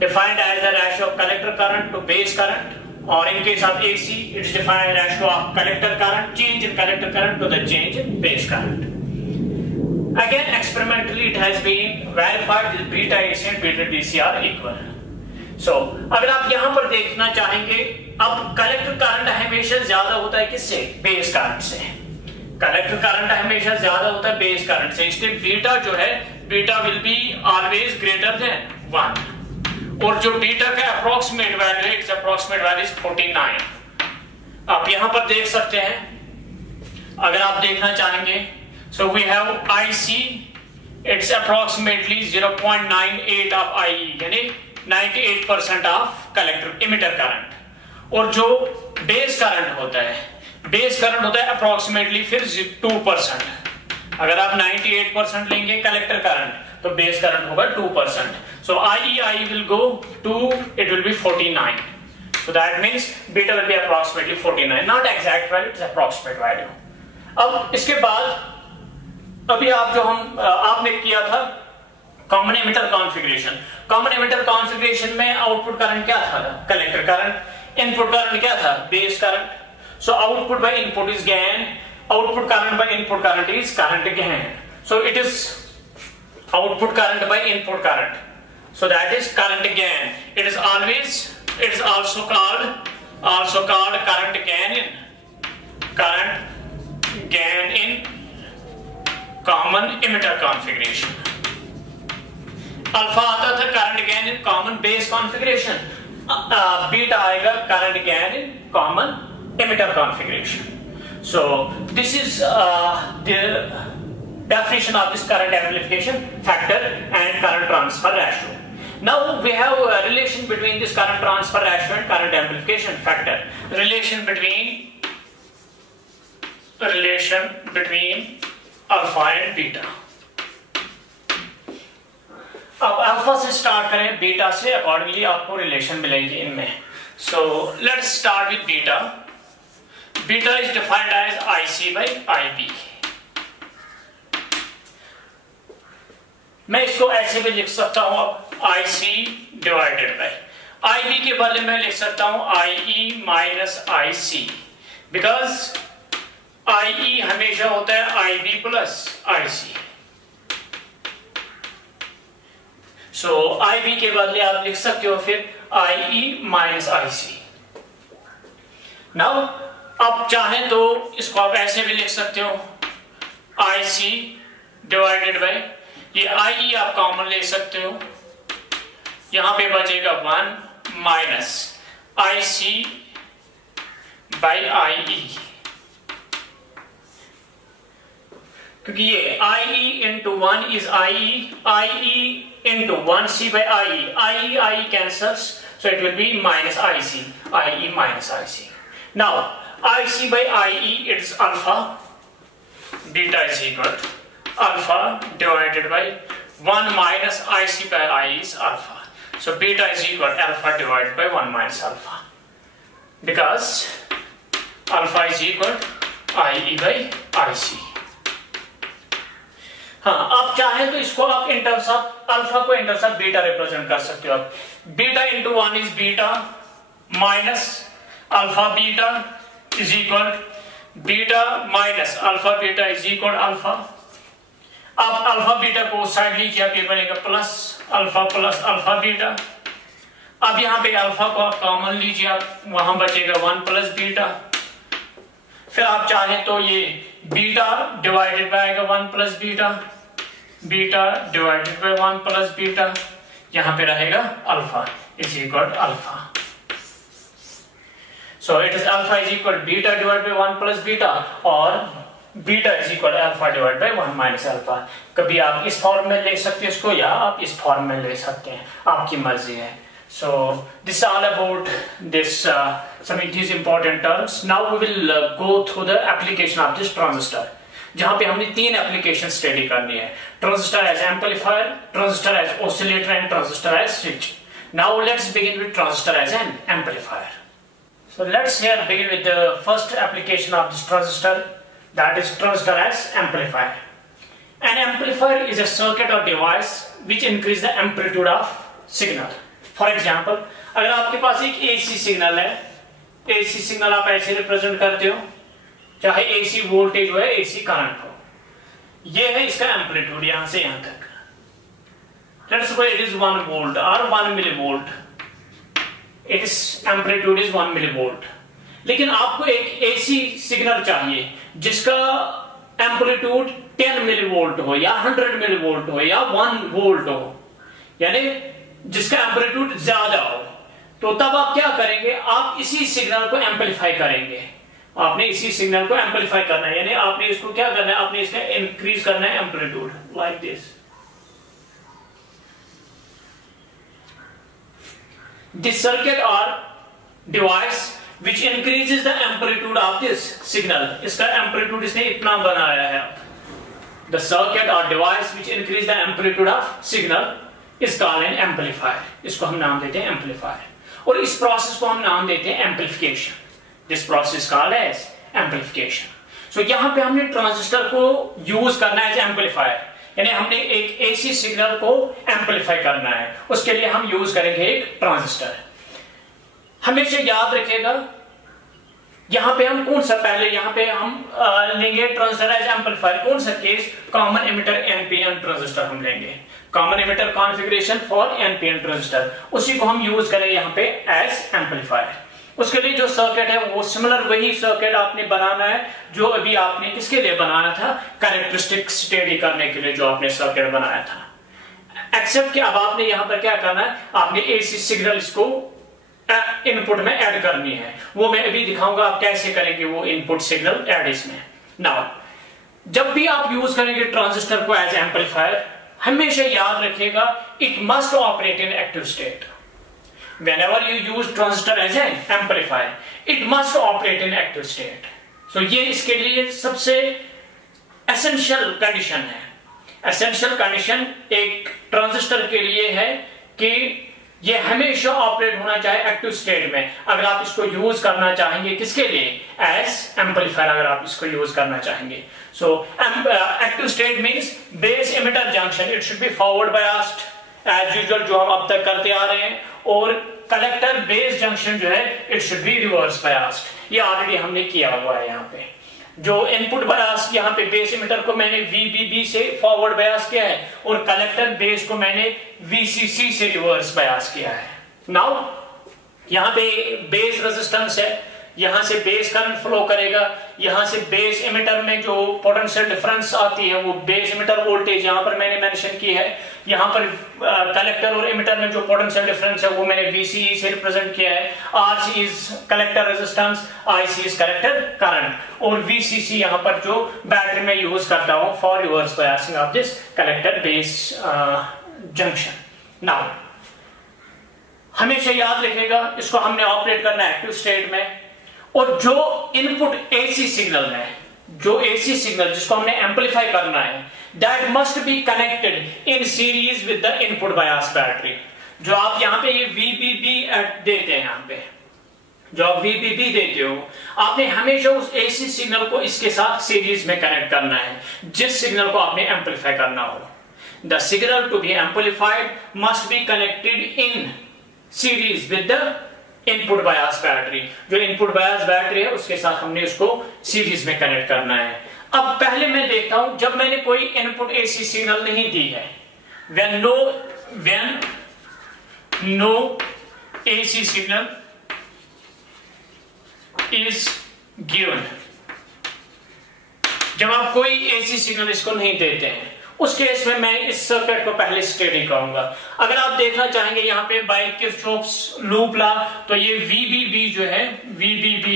defined as the ratio of collector current to base current, or in case of AC it is defined as ratio of collector current, change in collector current to the change in base current. Again experimentally it has been verified that beta AC and beta DC are equal। So अगर आप यहां पर देखना चाहेंगे, अब collector current हमेशा ज्यादा होता है किससे? बेस करंट से। कलेक्टर करंट हमेशा ज्यादा होता है बेस करंट से, इसलिए बीटा जो है beta will be always greater than 1 और जो बीटा का अप्रोक्सीमेट वैल्यू है इट्स अप्रोक्सीमेट वैल्यू इज 49। आप यहां पर देख सकते हैं अगर आप देखना चाहेंगे। So we have IC it's approximately 0.98 of IE यानी 98% ऑफ कलेक्टर इमिटर करंट और जो बेस करंट होता है अप्रोक्सीमेटली फिर 2%। अगर आप 98% लेंगे कलेक्टर करंट तो बेस करंट होगा 2%। सो IE will go to it will be 49। So that means beta will be approximately 49, not exact value, it's approximate value। अब इसके बाद अभी आप जो आपने किया था common emitter configuration. Common emitter configuration में आउटपुट करंट क्या था? Collector current. इनपुट करंट क्या था? Base current. So output by input is gain, output current by input current is current gain. So it is output current by input current, so that is current gain. It is also called current gain in common emitter configuration। Alpha आता था current gain in common base configuration, beta आएगा current gain in common emitter configuration. So this is the definition of this current amplification factor and current transfer ratio। Now we have a relation between this current transfer ratio and current amplification factor। relation between alpha and beta। अब alpha से start करें beta से, accordingly आपको relation मिलेगी इनमें। So let's start with beta. Beta is defined as IC by IB। मैं इसको ऐसे भी लिख सकता हूं अब IC डिवाइडेड बाय IB के बदले में लिख सकता हूं IE minus IC, because IE हमेशा होता है IB plus IC. सो IB के बदले आप लिख सकते हो फिर IE माइनस IC. नाउ अब चाहे तो इसको आप ऐसे भी लिख सकते हो IC डिवाइडेड बाय, ये IE आप कॉमन ले सकते हो, यहां पे बचेगा 1 माइनस IC बाय IE, क्योंकि ये IE into 1 is IE into 1C by IE cancels, so it will be minus IE minus IC. Now IC by IE, it is alpha, beta is equal to alpha divided by 1 minus IC by IE is alpha. So beta is equal to alpha divided by 1 minus alpha, because alpha is equal to IE by IC. हाँ, आप चाहे तो इसको आप in terms of alpha को in terms of beta represent कर सकते हो. आप beta into 1 is beta minus alpha beta is equal beta minus alpha beta is equal alpha. आप अल्फा बीटा को साइड लीजिए, आप ये बनेगा प्लस अल्फा बीटा. अब यहाँ पे अल्फा को आप कॉमन लीजिए, आप वहां बचेगा 1 प्लस बीटा. फिर आप चाहे तो ये बीटा डिवाइडेड बाय आएगा 1 plus beta, beta divided by 1 plus beta, यहां पे रहेगा alpha is equal alpha. So it is alpha is equal beta divided by 1 plus beta और beta is equal alpha divided by 1 minus alpha. कभी आप इस form में ले सकते हैं इसको, या आप इस फॉर्म में ले सकते हैं, आपकी मर्जी है. So this is all about this some of these important terms. Now we will go through the application of this transistor. जहाँ पे हमने 3 एप्लीकेशन स्टडी करनी है: transistor as amplifier, transistor as oscillator and transistor as switch. Now let's begin with transistor as an amplifier. So let's here begin with the first application of this transistor, that is transistor as amplifier. An amplifier is a circuit or device which increase the amplitude of signal. For example, अगर आपके पास एक AC signal है, AC signal आप ऐसे represent करते हो, चाहे AC voltage हो या एसी करंट हो, ये है इसका एम्पलीट्यूड यहां से यहां तक. Let's suppose it is 1 volt और 1 millivolt, it's amplitude is 1 millivolt. लेकिन आपको एक एसी सिग्नल चाहिए जिसका एम्पलीट्यूड 10 मिलीवोल्ट हो या 100 मिलीवोल्ट हो या 1 वोल्ट हो, यानी जिसका एम्पलीट्यूड ज्यादा हो. तो तब आप क्या करेंगे, आप इसी सिग्नल को एम्पलीफाई करेंगे. आपने इसी सिग्नल को एम्पलीफाई करना है, यानी आपने इसको क्या करना है, आपने इसका इंक्रीज करना है amplitude like this. This circuit और device which increases the amplitude of this signal, इसका एम्पलीट्यूड इसने इतना बनाया है. द सर्किट और device which increase the amplitude of signal is called an amplifier. इसको हम नाम देते हैं एम्पलीफायर, और इस प्रोसेस को हम नाम देते हैं amplification. This process called as amplification. So यहां पे हमने ट्रांजिस्टर को यूज करना है एज एम्पलीफायर, यानी हमने एक एसी सिग्नल को एम्पलीफाई करना है, उसके लिए हम यूज करेंगे एक ट्रांजिस्टर. हमेशा याद रखिएगा यहां पे हम कौन सा, पहले यहां पे हम लेंगे ट्रांजिस्टर एज एम्पलीफायर. कौन सा केस, कॉमन एमिटर एनपीएन ट्रांजिस्टर हम लेंगे, common emitter configuration for NPN transistor, उसी को हम यूज करें यहां पे एज एम्पलीफायर. उसके लिए जो सर्किट है वो सिमिलर वही सर्किट आपने बनाना है जो अभी आपने किसके लिए बनाया था, कैरेक्टरिस्टिक स्टडी करने के लिए जो आपने सर्किट बनाया था. एक्सेप्ट कि अब आपने यहां पर क्या करना है, आपने एसी सिग्नल इसको इनपुट में ऐड करनी है. वो मैं अभी दिखाऊंगा आप कैसे करेंगे वो इनपुट सिग्नल ऐड इसमें. नाउ जब भी आप यूज करेंगे ट्रांजिस्टर को एज एम्पलीफायर, हमेशा याद रखिएगा it must operate in active state. whenever you use transistor as an amplifier, it must operate in active state. So ये इसके लिए सबसे एसेंशियल कंडीशन है. एसेंशियल कंडीशन एक ट्रांजिस्टर के लिए है कि ये हमेशा ऑपरेट होना चाहिए एक्टिव स्टेट में. अगर आप इसको यूज करना चाहेंगे किसके लिए, एज एम्पलीफायर अगर आप इसको यूज करना चाहेंगे. So active state means base emitter junction it should be forward biased as usual जो हम अब तक करते आ रहे हैं, और कलेक्टर बेस जंक्शन जो है it should be reverse biased. ये ऑलरेडी हमने किया हुआ है यहाँ पे. जो इनपुट बायस यहाँ पे बेस इमिटर को मैंने VBB से फॉरवर्ड बायस किया है और कलेक्टर बेस को मैंने VCC से रिवर्स बायस किया है। नाउ यहाँ पे बेस रेजिस्टेंस है, यहां से बेस करंट फ्लो करेगा, यहां से बेस इमिटर में जो पोटेंशियल डिफरेंस आती है वो बेस इमिटर वोल्टेज यहां पर मैंने मेंशन की है। यहां पर कलेक्टर और इमिटर में जो पोटेंशियल डिफरेंस है वो मैंने VCE से रिप्रेजेंट किया है। RC is collector resistance, IC is collector current और VCC यहां पर जो बैटरी में यूज करता हूं for reverse biasing of this collector base junction. Now हमेशा याद रखिएगा, इसको हमने ऑपरेट करना है एक्टिव स्टेट में, और जो इनपुट AC सिग्नल है, जो AC सिग्नल जिसको हमने एम्पलीफाई करना है, that must be connected in series with the input bias battery. जो आप यहाँ पे ये VBB देते हैं, यहाँ पे जो आप VBB देते हो, आपने हमेशा उस AC सिग्नल को इसके साथ सीरीज में कनेक्ट करना है जिस सिग्नल को आपने एम्पलीफाई करना हो। The signal to be amplified must be connected in series with the input bias battery. जो इनपुट बायस बैटरी है उसके साथ हमने उसको सीरीज में कनेक्ट करना है। अब पहले मैं देखता हूं, जब मैंने कोई इनपुट AC सिग्नल नहीं दी है, when no AC signal is given, जब आप कोई AC सिग्नल इसको नहीं देते हैं उस केस में मैं इस सर्किट को पहले स्टडी करूंगा। अगर आप देखना चाहेंगे यहाँ पे बाय किरचॉफ्स लूप लॉ, तो ये VBB जो है VBB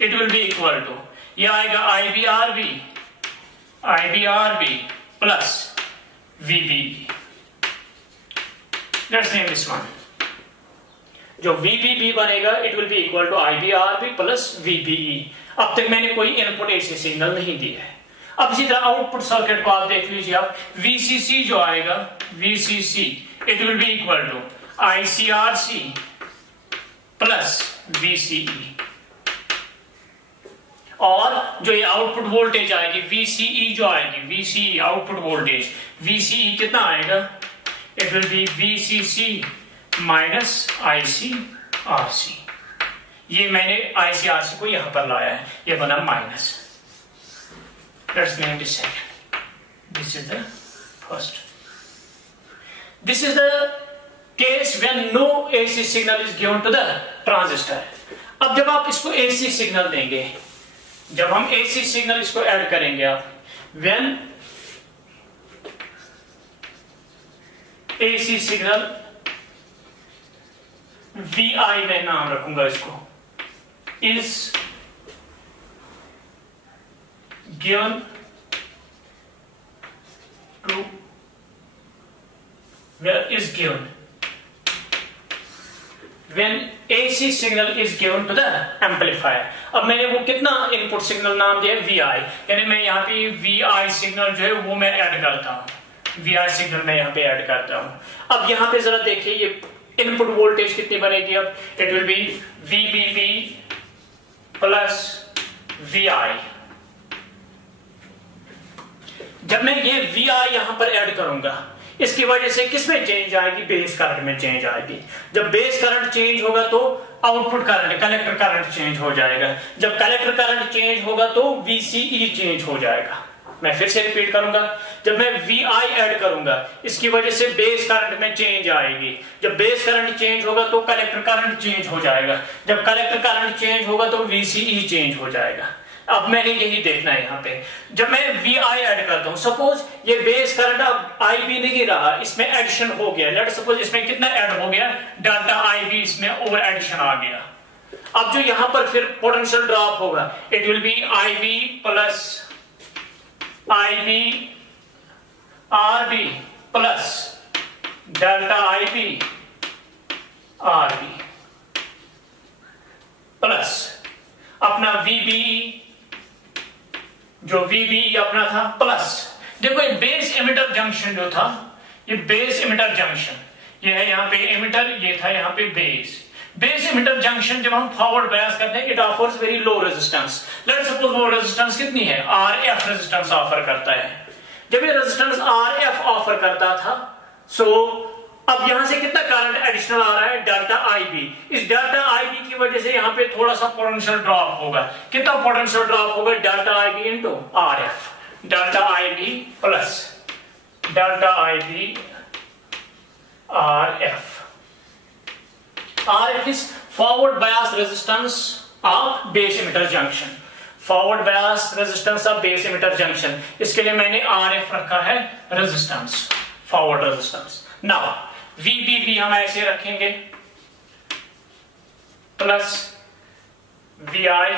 it will be equal to, ये आएगा IBRB plus VBE। Let's name this one. जो VBB बनेगा it will be equal to IBRB plus VBE। अब तक मैंने कोई इनपुट AC सिग्नल नहीं दिया है। अब इसी तरह आउटपुट सर्किट को आप देख लीजिए, आप VCC जो आएगा VCC it will be equal to ICRC plus VCE, और जो ये आउटपुट वोल्टेज आएगी VCE जो आएगी VCE आउटपुट वोल्टेज VCE कितना आएगा, it will be VCC minus ICRC। ये मैंने ICRC को यहां पर लाया है, ये बना minus. Let's name this second. This is the first. This is the case when no AC signal is given to the transistor. अब जब आप इसको AC सिग्नल देंगे, जब हम AC सिग्नल इसको ऐड करेंगे, आप when AC सिग्नल VI में नाम रखूंगा इसको, is given to where is given when AC signal is given to the amplifier। अब मैंने वो कितना इनपुट सिग्नल नाम दिया VI, यानी मैं यहाँ पे VI सिग्नल जो है वो मैं ऐड करता हूँ, VI सिग्नल मैं यहाँ पे ऐड करता हूँ। अब यहाँ पे जरा देखिए ये इनपुट वोल्टेज कितनी बनेगी, अब it will B VBB plus VI। जब मैं ये VI यहां पर ऐड करूंगा, इसकी वजह से किसमें चेंज आएगी, बेस करंट में चेंज आएगी। जब बेस करंट चेंज होगा तो output current collector current change हो जाएगा। जब कलेक्टर करंट चेंज होगा तो VCE चेंज हो जाएगा। मैं फिर से रिपीट करूंगा, जब मैं VI ऐड करूंगा इसकी वजह से बेस करंट में चेंज आएगी। जब बेस करंट चेंज होगा तो कलेक्टर करंट चेंज हो जाएगा। जब कलेक्टर करंट चेंज होगा तो VCE चेंज हो जाएगा। अब मैंने यही देखना है यहाँ पे, जब मैं VI ऐड करता हूं, सपोज ये बेस करंट अब IB नहीं रहा, इसमें एडिशन हो गया। लेट सपोज इसमें कितना ऐड हो गया, डेल्टा IB इसमें ओवर एडिशन आ गया। अब जो यहां पर फिर पोटेंशियल ड्रॉप होगा, it will B IB plus IB RB plus delta IB RB plus अपना VBE जो VBE अपना था प्लस, देखो ये बेस इमिटर जंक्शन जो था, ये बेस इमिटर जंक्शन, ये है यहाँ पे इमिटर, ये था यहाँ पे बेस इमिटर जंक्शन। जब हम फॉरवर्ड बायस करते हैं, it offers very low resistance. Let's suppose वो रेजिस्टेंस कितनी है, RF रेजिस्टेंस ऑफर करता है। जब ये रेजिस्टेंस RF ऑफर करता था, सो अब यहां से कितना करंट एडिशनल आ रहा है, डेल्टा आई बी। इस डेल्टा आई बी की वजह से यहां पे थोड़ा सा पोटेंशियल ड्रॉप होगा। कितना पोटेंशियल ड्रॉप होगा, delta I B into R F. Delta I B plus delta I B R F. R F is forward bias resistance of base emitter junction. Forward bias resistance of base emitter junction, इसके लिए मैंने R F रखा है resistance, forward resistance. Now VBB हम ऐसे रखेंगे plus we आई,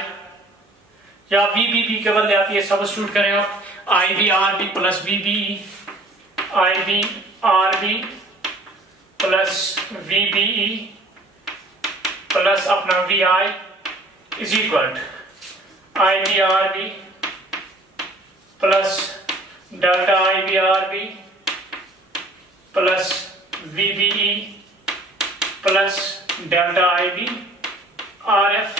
या वीबीबी के बदले आप ये सब्स्टिट्यूट करें आप, I B R B plus VB, I B R B plus VBE plus अपना V I is equal I B R B plus delta I B R B plus VBE plus delta IB RF.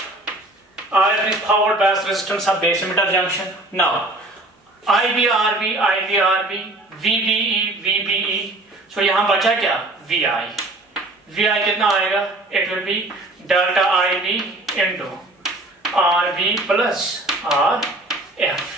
RF is forward bias resistance of base emitter junction. Now IB RB IB RB VBE VBE. So यहाँ बचा क्या, VI. VI कितना आएगा, it will be delta IB into RB plus RF.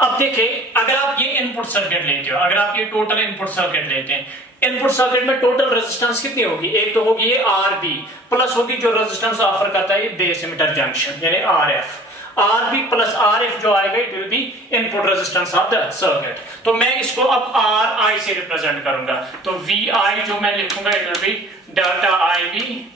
अब देखिए, अगर आप ये इनपुट सर्किट लेते हो, अगर आप ये टोटल इनपुट सर्किट लेते हैं, इनपुट सर्किट में टोटल रेजिस्टेंस कितनी होगी, एक तो होगी ये आरबी प्लस होगी जो रेजिस्टेंस ऑफर करता है ये बेस इमिटर जंक्शन यानी आरएफ। आरबी प्लस आरएफ जो आएगा it will B input resistance of the circuit. तो मैं इसको अब आर आई से रिप्रेजेंट करूंगा, तो वी आई जो मैं लिखूंगा it will be delta I B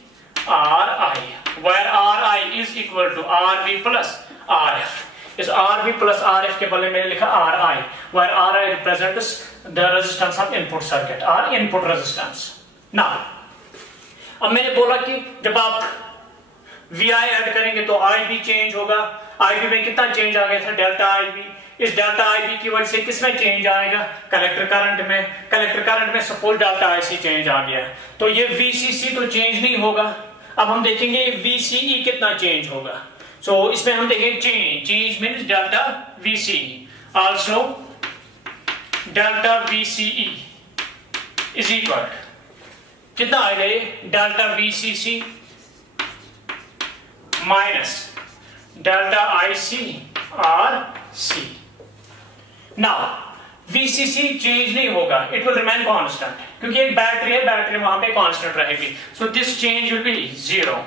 R I, where R I is equal to R B plus R F. इस RB plus RF के बदले मैंने लिखा RI, where RI represents the resistance of input circuit or input resistance. Now, अब मैंने बोला कि जब आप VI ऐड करेंगे तो IB चेंज होगा। IB में कितना चेंज आ गया था, डेल्टा IB। इस डेल्टा IB की वजह से किसमें चेंज आएगा, कलेक्टर करंट में। कलेक्टर करंट में सपोज डेल्टा IC चेंज आ गया, तो ये VCC तो चेंज नहीं होगा। अब हम देखेंगे VCE कितना चेंज होगा। So इसमें हम देखेंगे change means delta VCE, also delta VCE is equal कितना आएगा ये, delta VCC minus delta IC RC। Now VCC change नहीं होगा, it will remain constant क्योंकि एक बैटरी है, बैटरी वहां पे कांस्टेंट रहेगी। So this change will be 0।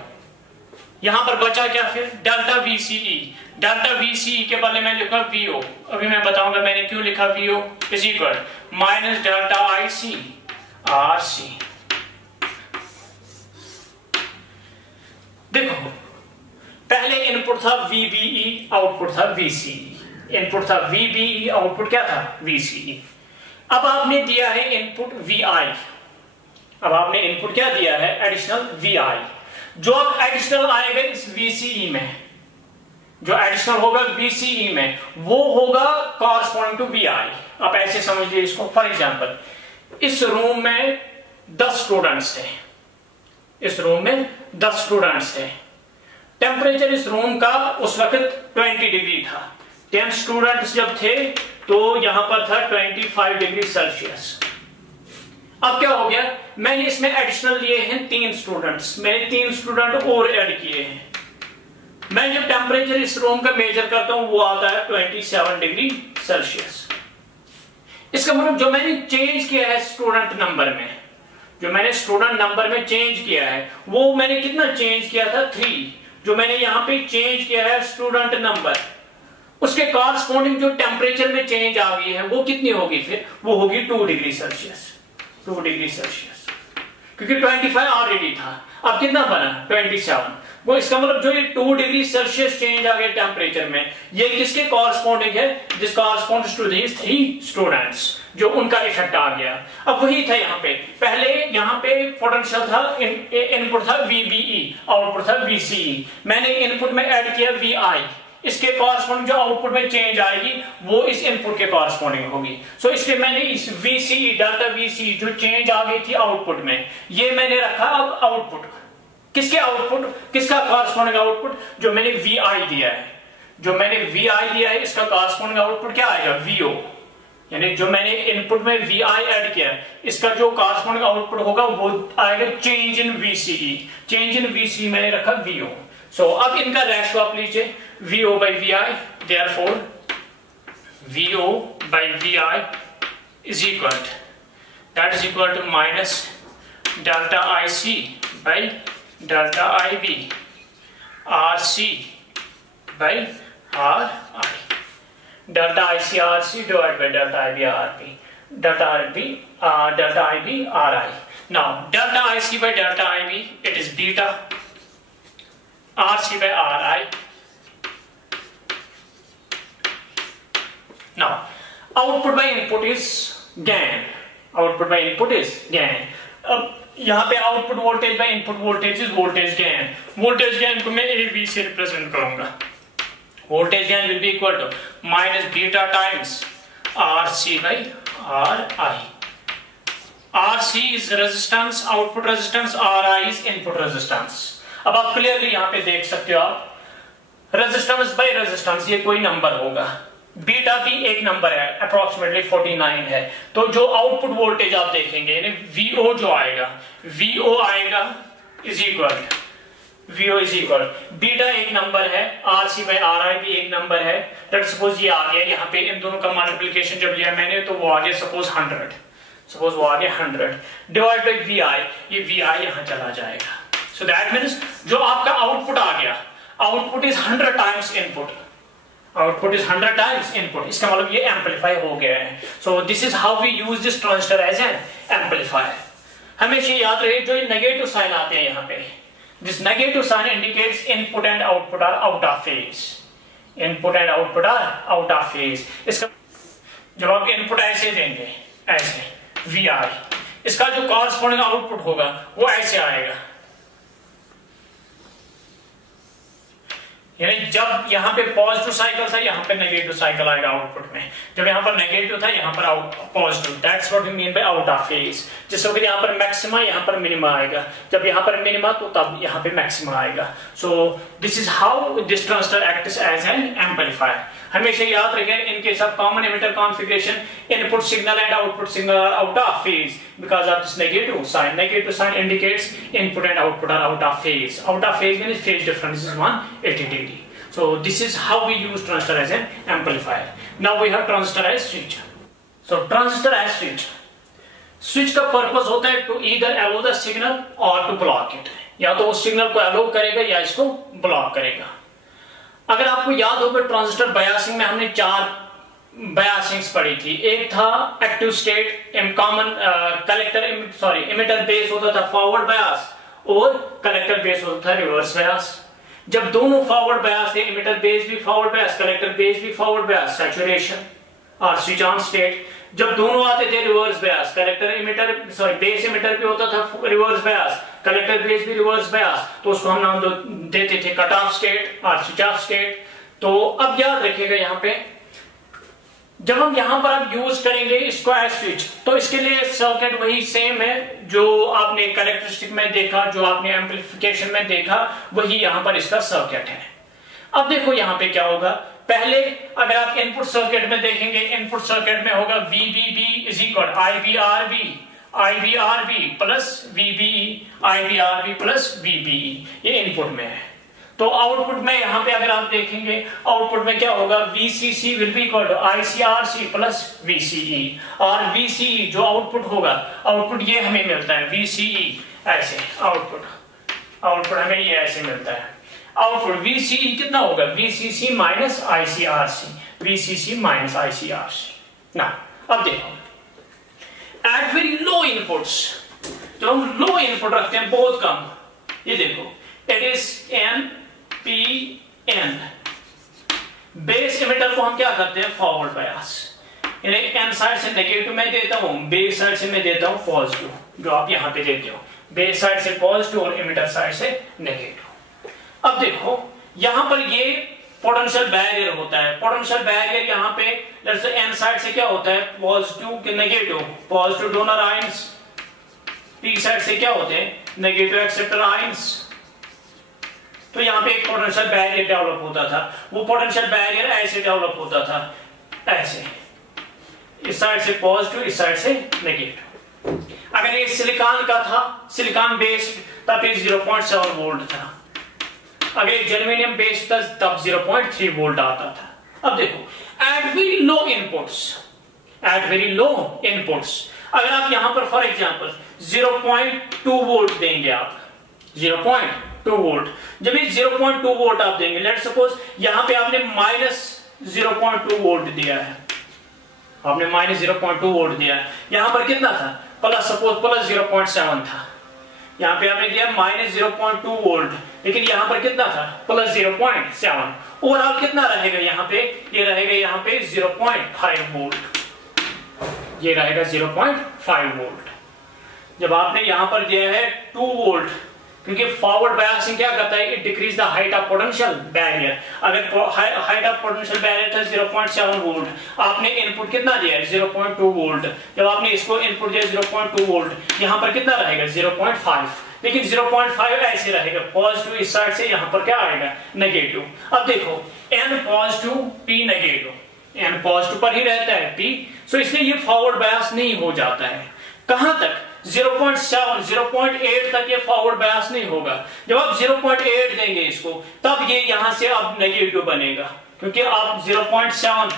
यहां पर बचा क्या फिर, डेल्टा VCE। डेल्टा VCE के बदले मैं लिखा VO, अभी मैं बताऊंगा मैंने क्यों लिखा VO is equal minus delta IC RC। देखो पहले इनपुट था VBE, आउटपुट था VCE। इनपुट था VBE, आउटपुट क्या था VCE। अब आपने दिया है इनपुट VI, अब आपने इनपुट क्या दिया है, एडिशनल VI। जो अब एडिशनल आएगा इस VCE में, जो एडिशनल होगा VCE में वो होगा कॉरस्पॉन्डिंग टू VI। आप ऐसे समझ लीजिए इसको, फॉर एग्जांपल इस रूम में 10 स्टूडेंट्स थे, इस रूम में 10 स्टूडेंट्स थे। टेम्परेचर इस रूम का उस वक्त 20 डिग्री था। 10 स्टूडेंट्स जब थे तो यहां पर था 25 डिग्री सेल्सियस। अब क्या हो गया, मैंने इसमें एडिशनल लिए हैं 3 स्टूडेंट्स, मैंने 3 स्टूडेंट और ऐड किए हैं। मैं जब टेम्परेचर इस रूम का मेजर करता हूं वो आता है 27 डिग्री सेल्सियस। इसका मतलब जो मैंने चेंज किया है स्टूडेंट नंबर में, जो मैंने स्टूडेंट नंबर में चेंज किया है वो मैंने कितना चेंज किया था, 3। जो मैंने यहां पे चेंज किया है स्टूडेंट नंबर, उसके कॉरस्पॉन्डिंग जो टेम्परेचर में चेंज आ गई है वो कितनी होगी, फिर वो होगी 2 डिग्री सेल्सियस। 2 डिग्री सेल्सियस, क्योंकि 25 ऑलरेडी था, अब कितना बना 27। वो इसका मतलब जो ये 2 डिग्री सेल्सियस चेंज आ गया टेम्परेचर में, ये किसके कॉरस्पॉन्डिंग है, this corresponds to these 3 students, जो उनका इफेक्ट आ गया। अब वही था यहाँ पे, पहले यहाँ पे पोटेंशियल था, इनपुट था VBE, आउटपुट था VCE। मैंने इनपुट में ऐड किया VI, इसके कॉरस्पॉन्डिंग जो आउटपुट में चेंज आएगी वो इस इनपुट के कॉरस्पॉन्डिंग होगी। सो इसलिए मैंने इस VCE, डेल्टा VCE जो चेंज आ गई थी आउटपुट में, ये मैंने रखा अब आउटपुट। किसके आउटपुट, किसका कॉरस्पॉन्डिंग आउटपुट, जो मैंने VI दिया है, जो मैंने VI दिया है इसका कॉरस्पॉन्डिंग आउटपुट क्या आएगा, VO। यानी जो मैंने इनपुट में Vi ऐड किया, इसका जो कॉरस्पॉन्डिंग आउटपुट होगा वो आएगा change in VCE। Change in VCE मैंने रखा VO। सो अब इनका रेशियो आप लीजिए, VO by Vi, therefore VO by Vi is equal to minus delta IC by delta IB RC by RI, delta IC RC divided by delta IB RB, delta IB RI. Now delta IC by delta IB, it is beta, RC by RI. Now output by input is gain, output by input is gain. अब यहाँ पे output voltage by input voltage is voltage gain. Voltage gain को मैं AV से represent करूंगा। Voltage gain will be equal to minus beta times RC by RI। RC is resistance, output resistance, RI is input resistance. अब आप clearly यहाँ पे देख सकते हो, आप रेजिस्टेंस बाय रेजिस्टेंस ये कोई नंबर होगा, बीटा भी एक नंबर है, अप्रोक्सीमेटली 49 है। तो जो आउटपुट वोल्टेज आप देखेंगे यानी VO जो आएगा, VO आएगा इज इक्वल बीटा एक नंबर है, RC by RI भी एक नंबर है। लेट सपोज ये आ गया, यहाँ पे इन दोनों का मल्टीप्लिकेशन जब लिया मैंने तो वो आ गया सपोज 100 डिवाइड बाई VI, ये VI यहाँ चला जाएगा। सो दैट मीन्स जो आपका आउटपुट आ गया, output is 100 times input, output is 100 times input, इसका मतलब ये एम्पलीफाई हो गया है। So this is how we use this transistor as an amplifier. हमेशा याद रहे जो नेगेटिव साइन आते हैं यहाँ पे, this negative sign indicates input and output are out of phase, input and output are out of phase. इसका जब आप इनपुट ऐसे देंगे, ऐसे VI, इसका जो कॉरस्पॉन्डिंग आउटपुट होगा वो ऐसे आएगा। यानी जब यहाँ पे पॉजिटिव साइकिल था, यहाँ पे नेगेटिव साइकिल आएगा आउटपुट में। जब यहाँ पर नेगेटिव था, यहाँ पर positive. That's what we mean by out of phase. जिस वक्त यहाँ पर मैक्सिमा, यहाँ पर मिनिमा आएगा। जब यहाँ पर मिनिमा तो तब यहाँ पे मैक्सिमा आएगा। So this is how this transistor acts as an amplifier. हमेशा याद रखें, in case of common emitter configuration, input signal and output signal are out of phase because of this negative sign. Negative sign indicates input and output are out of phase. Out of phase means phase difference is 180 degree. So this is how we use transistor as an amplifier. Now we have transistor as switch. So transistor as switch. Switch का purpose होता है to either allow the signal or to block it. या तो उस signal को allow करेगा या इसको ब्लॉक करेगा। अगर आपको याद हो, ट्रांजिस्टर बायसिंग में हमने 4 बायसिंग्स पढ़ी थी। एक था active state, common collector emitter base होता था फॉरवर्ड बायस, और कलेक्टर बेस होता था रिवर्स बायस। जब दोनों फॉरवर्ड बायस थे, इमिटर बेस भी फॉरवर्ड बायस, कलेक्टर बेस भी फॉरवर्ड बायस, सैचुरेशन और स्विच ऑन स्टेट। जब दोनों आते थे रिवर्स बायस, बेस इमिटर भी होता था रिवर्स बायस, कलेक्टर बेस भी रिवर्स बायस, तो उसको हम नाम देते थे कट ऑफ स्टेट और स्विच ऑफ स्टेट। तो अब याद रखिएगा, यहाँ पे जब हम यहां पर अब यूज करेंगे इसको एज स्विच, तो इसके लिए सर्किट वही सेम है जो आपने कैरेक्टरिस्टिक में देखा, जो आपने एम्पलीफिकेशन में देखा, वही यहां पर इसका सर्किट है। अब देखो यहां पे क्या होगा। पहले अगर आप इनपुट सर्किट में देखेंगे, इनपुट सर्किट में होगा VBB is equal IBRB plus VBE, IBRB plus VBE, ये इनपुट में है। तो आउटपुट में यहां पे अगर आप देखेंगे, आउटपुट में क्या होगा, VCC will be equal to ICRC plus VCE, और VCE जो आउटपुट होगा, आउटपुट ये हमें मिलता है VCE ऐसे, आउटपुट हमें ये ऐसे मिलता है। आउटपुट VCE कितना होगा, VCC minus ICRC, VCC minus ICRC। ना अब देखो, एट वेरी लो इनपुट्स, जो हम लो इनपुट रखते हैं बहुत कम, ये देखो it is NPN। Base emitter को हम क्या करते हैं, फॉरवर्ड बायस, यानी एन साइड से नेगेटिव में देता हूं, बेस साइड से मैं देता हूं पॉजिटिव, जो आप यहां पे देते हो, बेस साइड से पॉजिटिव और इमिटर साइड से नेगेटिव। अब देखो यहां पर ये पोटेंशियल बैरियर होता है। पोटेंशियल बैरियर यहां पे लेट्स से एन साइड से क्या होता है, पॉजिटिव के negative, positive donor ions, P side से क्या होते हैं, नेगेटिव एक्सेप्टर आयंस। तो यहां पे एक पोटेंशियल बैरियर डेवलप होता था। वो पोटेंशियल बैरियर ऐसे डेवलप होता था, ऐसे इस साइड से पॉजिटिव, इस साइड से नेगेटिव। अगर ये सिलिकॉन का था, सिलिकॉन बेस्ड, तब ये 0.7 वोल्ट था। अगर ये जर्मेनियम बेस्ड था तब 0.3 वोल्ट आता था। अब देखो, एट वेरी लो इनपुट्स, अगर आप यहां पर फॉर एग्जांपल 0.2 वोल्ट देंगे, आप 0.2 वोल्ट, जब ये 0.2 वोल्ट आप देंगे, लेट्स सपोज यहां पे आपने -0.2 वोल्ट दिया है, आपने -0.2 वोल्ट दिया है, यहां पर कितना था, सपोज प्लस 0.7 था, यहां पे आपने दिया -0.2 वोल्ट, लेकिन यहां पर कितना था, प्लस 0.7, ओवरऑल कितना रहेगा यहां पे, ये रहेगा यहां पे 0.5 वोल्ट, ये रहेगा 0.5 वोल्ट। जब आपने यहां पर दिया है 2 वोल्ट, क्योंकि फॉरवर्ड बायसिंग क्या करता है, it decrease the height of potential barrier. अगर हाइट ऑफ पोटेंशियल बैरियर था 0.7 वोल्ट, आपने इनपुट कितना दिया है 0.2 वोल्ट, जब आपने इसको इनपुट दिया 0.2 वोल्ट, यहां पर कितना रहेगा 0.5, लेकिन 0.5 ऐसे रहेगा पॉजिटिव, इस साइड से यहां पर क्या आएगा नेगेटिव। अब देखो n positive p negative, n positive पर ही रहता है p, सो इसलिए ये फॉरवर्ड बायस नहीं हो जाता है। कहां तक, 0.7 0.8 तक ये फॉरवर्ड बायस नहीं होगा। जब आप 0.8 देंगे इसको, तब ये यहां से अब नेगेटिव बनेगा, क्योंकि आप 0.7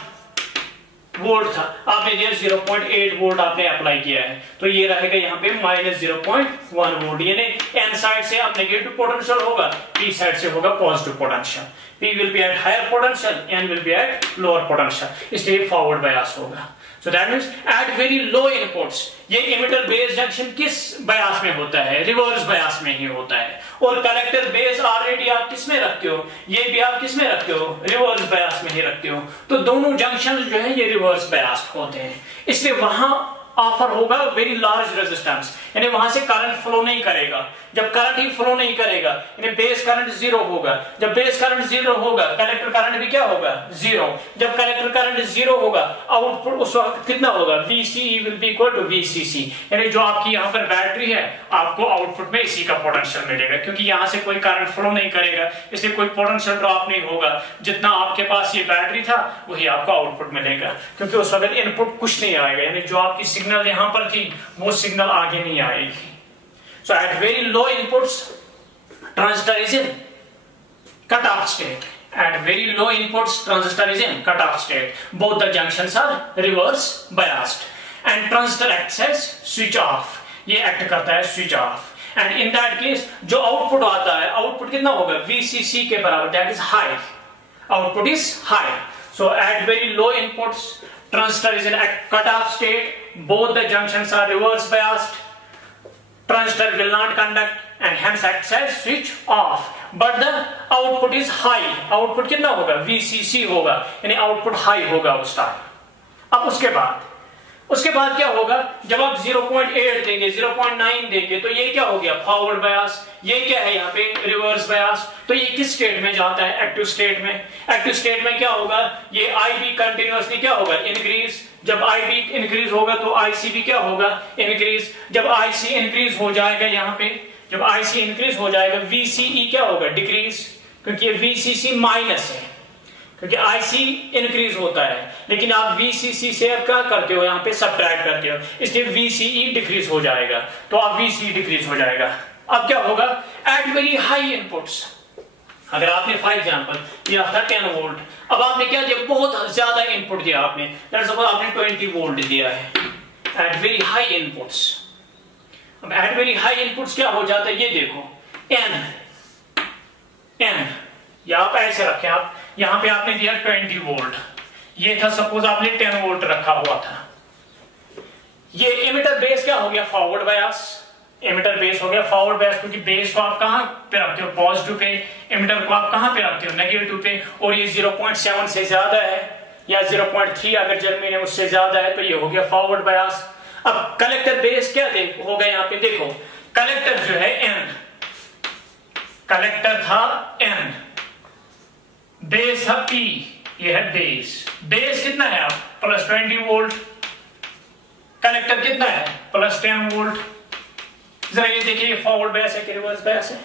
वोल्ट था, आपने दिया 0.8 वोल्ट आपने अप्लाई किया है, तो ये रहेगा यहाँ पे -0.1 वोल्ट, यानी n साइड से अब नेगेटिव पोटेंशियल होगा, p साइड से होगा positive potential. p will be at higher potential, n will be at lower potential, इसलिए फॉरवर्ड बायस होगा। So that means at very low inputs, ये इमिटर बेस जंक्शन किस bias में होता है, रिवर्स बायस में ही होता है। और कलेक्टर बेस ऑलरेडी आप किस में रखते हो, ये भी आप किस में रखते हो, रिवर्स बायस में ही रखते हो, तो दोनों जंक्शन जो है ये रिवर्स बायस होते हैं, इसलिए वहां ऑफर होगा वेरी लार्ज रेजिस्टेंस, यानी वहां से करंट फ्लो नहीं करेगा। जब करंट ही फ्लो नहीं करेगा, यानी बेस करंट जीरो होगा। जब बेस करंट जीरो होगा, कलेक्टर करंट भी क्या होगा, जीरो। जब कलेक्टर करंट जीरो होगा, आउटपुट उस वक्त कितना होगा, VCE will be equal to VCC, यानी जो आपकी यहाँ पर बैटरी है, आपको आउटपुट में इसी का पोटेंशियल मिलेगा, क्योंकि यहाँ से कोई करंट फ्लो नहीं करेगा, इसलिए कोई पोटेंशियल ड्रॉप नहीं होगा। जितना आपके पास ये बैटरी था वही आपको आउटपुट मिलेगा, क्योंकि उस वक्त इनपुट कुछ नहीं आएगा, यानी जो आपकी सिग्नल यहां पर थी वो सिग्नल आगे नहीं आएगी। So at very low inputs transistor is in cut off state, at very low inputs transistor is in cut off state, both the junctions are reverse biased and transistor acts as switch off, ये act करता है switch off, and in that case जो output आता है, output कितना होगा, VCC के बराबर, that is high, output is high। So at very low inputs transistor is in a cut off state, both the junctions are reverse biased, transistor will not conduct and hence acts as switch off, but the output is high, output कितना होगा, VCC होगा, यानी output high होगा उस time. अब उसके बाद क्या होगा, जब आप 0.8 देंगे, 0.9 देंगे, तो ये क्या हो गया, फॉरवर्ड बायस, ये क्या है यहाँ पे, रिवर्स बायस। तो ये किस स्टेट में जाता है, एक्टिव स्टेट में। एक्टिव स्टेट में क्या होगा, ये IB कंटिन्यूअसली क्या होगा, इंक्रीज। जब IB इंक्रीज होगा तो IC भी क्या होगा, इंक्रीज। जब IC इंक्रीज हो जाएगा, यहाँ पे जब IC इंक्रीज हो जाएगा, VCE क्या होगा, डिक्रीज, क्योंकि ये VCC माइनस है, क्योंकि IC इंक्रीज होता है, लेकिन आप VCC से क्या करते हो, यहाँ पे सब्ट्रैक्ट करते हो, इसलिए VCE डिक्रीज हो जाएगा, तो आप VCE डिक्रीज हो जाएगा। अब क्या होगा, एट वेरी हाई इनपुट्स, अगर आपने फॉर एग्जांपल दिया था 10 वोल्ट, अब आपने क्या दिया, बहुत ज्यादा इनपुट दिया आपने, लेट्स सपोज आपने 20 वोल्ट दिया है एट वेरी हाई इनपुट्स। अब एट वेरी हाई इनपुट्स क्या हो जाता है, ये देखो n, या आप ऐसे रखें, आप यहां पे आपने दिया 20 वोल्ट, ये था सपोज आपने 10 वोल्ट रखा हुआ था, ये इमिटर बेस क्या हो गया, फॉरवर्ड बायस, इमिटर बेस हो गया फॉरवर्ड बायस, क्योंकि बेस को आप कहां पे रखते हो, पॉजिटिव पे, इमिटर को आप कहां पे रखते हो, नेगेटिव पे, और ये 0.7 से ज्यादा है या 0.3 अगर जर्मेनियम उससे ज्यादा है, तो ये हो गया फॉरवर्ड बायस। अब कलेक्टर बेस क्या हो गया, यहाँ पे देखो, कलेक्टर जो है n, कलेक्टर था n, बेस है P, ये है बेस, बेस कितना है आप, प्लस 20 वोल्ट, कलेक्टर कितना है, प्लस 10 वोल्ट। जरा ये देखिए, फॉरवर्ड बायस है कि रिवर्स बायस है,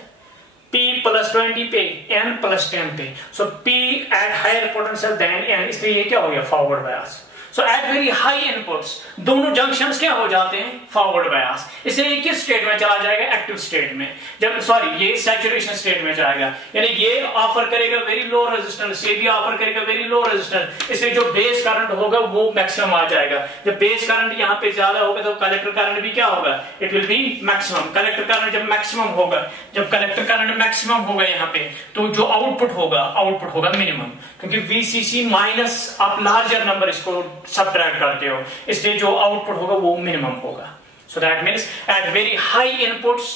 P प्लस 20 पे, N प्लस 10 पे, so P at higher potential than N, इसलिए ये क्या हो गया, forward bias. So at very high inputs दोनों जंक्शंस क्या हो जाते हैं, फॉरवर्ड बायस। इसलिए ये किस स्टेट में चला जाएगा, एक्टिव स्टेट में, जब सॉरी ये सैचुरेशन स्टेट में जाएगा, यानी ये ऑफर करेगा वेरी लो रेजिस्टेंस, ये भी ऑफर करेगा वेरी लो रेजिस्टेंस, इसलिए जो बेस करंट होगा वो मैक्सिमम आ जाएगा। जब बेस करंट यहाँ पे ज्यादा होगा तो कलेक्टर करंट भी क्या होगा, it will B maximum. Collector current जब मैक्सिमम होगा, जब कलेक्टर करंट मैक्सिमम होगा यहाँ पे, तो जो आउटपुट होगा मिनिमम, क्योंकि वीसीसी माइनस आप लार्जर नंबर इसको सब्ट्रैक्ट करते हो, इसलिए जो आउटपुट होगा वो मिनिमम होगा। So that means at very high inputs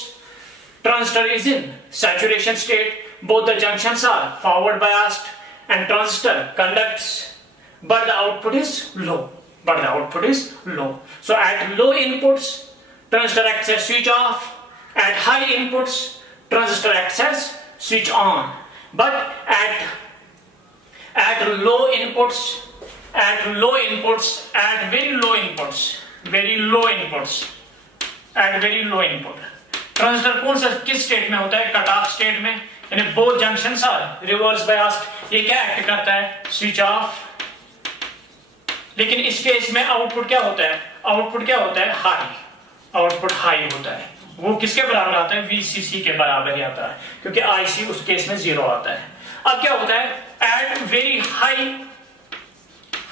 transistor is in saturation state, both the junctions are forward biased and transistor conducts, but the output is low. So at low inputs transistor acts as switch off, at high inputs transistor acts as switch on, but at low inputs, at very low input transistor कौन सा किस state में होता है, cut off state में, यानी both junctions are reverse biased. ये क्या एक्ट करता है, स्विच ऑफ। लेकिन इस केस में आउटपुट क्या होता है, हाई, आउटपुट हाई होता है। वो किसके बराबर आता है, वीसीसी के बराबर ही आता है, क्योंकि आईसी उस केस में 0 आता है। अब क्या होता है, एट वेरी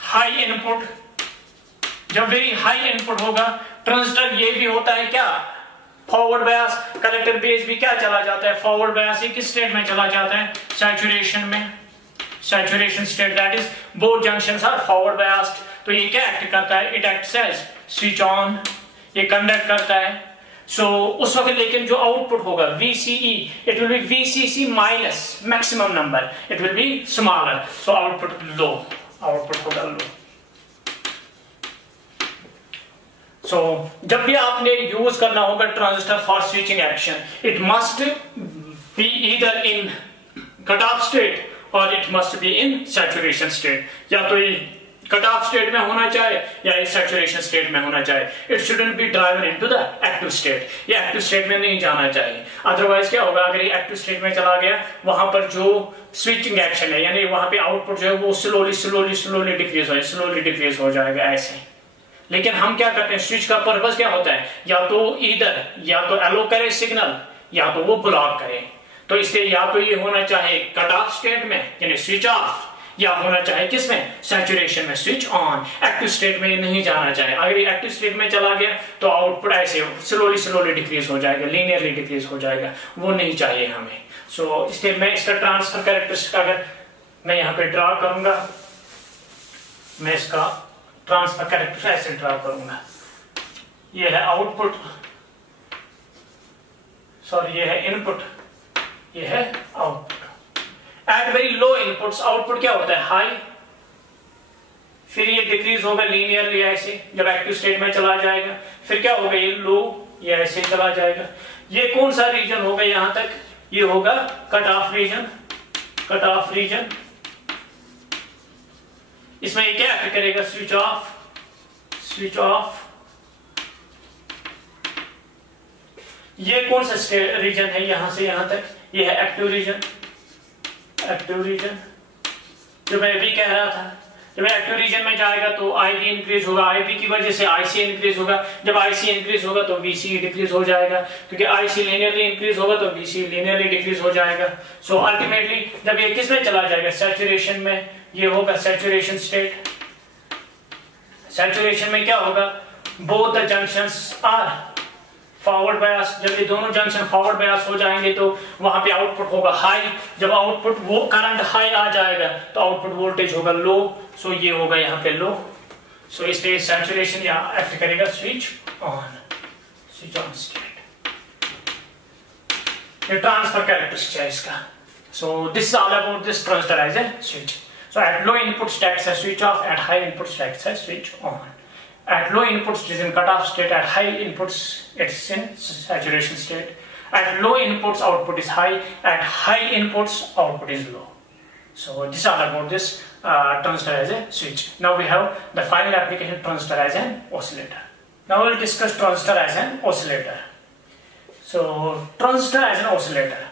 हाई इनपुट, जब वेरी हाई इनपुट होगा ट्रांजिस्टर ये भी होता है क्या, फॉरवर्ड बायस। कलेक्टर बेस भी क्या चला जाता है, फॉरवर्ड बायस। किस स्टेट में चला जाता है, सैचुरेशन में, saturation state, that is both junctions are forward biased. तो ये क्या एक्ट करता है, it acts as switch on, ये कंडक्ट करता है। सो उस वक्त लेकिन जो आउटपुट होगा VCE, it will be VCC minus maximum number, it will be smaller, so output होगा लो। So, जब भी आपने यूज करना होगा transistor for switching action, it must be either in cut off state और it must be in saturation state. या तो ये कट ऑफ स्टेट में होना चाहे या इस सैचुरेशन स्टेट में होना चाहे। It shouldn't be driven into the active state, ये एक्टिव स्टेट में नहीं जाना चाहिए। अदरवाइज क्या होगा, अगर ये एक्टिव स्टेट में चला गया, वहां पर जो स्विचिंग एक्शन है, यानी वहां पे आउटपुट जो है वो स्लोली डिक्रीज हो जाएगा ऐसे। लेकिन हम क्या करते हैं, स्विच का पर्पस क्या होता है, या तो एलो करे सिग्नल, या तो वो ब्लॉक करे। तो इसलिए या तो ये होना चाहे कट ऑफ स्टेट में यानी स्विच ऑफ, या होना चाहे किसमें, सैचुरेशन में स्विच ऑन। एक्टिव स्टेट में नहीं जाना चाहिए। अगर ये एक्टिव स्टेट में चला गया तो आउटपुट ऐसे स्लोली डिक्रीज हो जाएगा, लीनियरली डिक्रीज हो जाएगा, वो नहीं चाहिए हमें। सो इसलिए मैं इसका ट्रांसफर कैरेक्टरिस्टिक अगर मैं यहाँ पे ड्रा करूंगा, मैं इसका ट्रांसफर कैरेक्टर ऐसे ड्रा करूंगा। ये है आउटपुट, सॉरी ये है इनपुट, ये है output. At very low inputs output क्या होता है, हाई, फिर ये डिक्रीज होगा लीनियरली ऐसे जब एक्टिव स्टेट में चला जाएगा। फिर क्या होगा, ये लो, ये ऐसे चला जाएगा। ये कौन सा रीजन होगा, यहां तक ये होगा कट ऑफ रीजन। इसमें ये क्या करेगा, स्विच ऑफ। ये कौन सा रीजन है, यहां से यहां तक ये है एक्टिव रीजन। जो मैं अभी कह रहा था, जब एक्टिव रीजन में जाएगा तो IB इंक्रीज होगा, IB की वजह से IC इंक्रीज होगा। जब IC इंक्रीज होगा तो VC डिक्रीज हो जाएगा, क्योंकि IC लीनियरली इंक्रीज होगा तो VC लीनियरली डिक्रीज हो जाएगा। सो अल्टीमेटली जब ये किस में चला जाएगा, सैचुरेशन में, ये होगा सैचुरेशन स्टेट। सैचुरेशन में क्या होगा, both the junctions are forward bias. जब ये दोनों जंक्शन फॉरवर्ड बायस हो जाएंगे तो वहां पे आउटपुट होगा हाई। जब आउटपुट वो करंट हाई आ जाएगा तो आउटपुट वोल्टेज होगा लो। सो ये होगा यहाँ पे लो। सो इसलिए सैचुरेशन यहाँ एक्ट करेगा स्विच ऑन स्टेट। ये ट्रांसफर कैरेक्टरिस्टिक है इसका। So this is all about this transistor as a switch. So at low input states as switch off, at high input states as switch on. At low inputs it is in cutoff state, at high inputs it's in saturation state. At low inputs output is high, at high inputs output is low. So this is all about this transistor as a switch. Now we have the final application, transistor as an oscillator. Now we will discuss transistor as an oscillator. So transistor as an oscillator.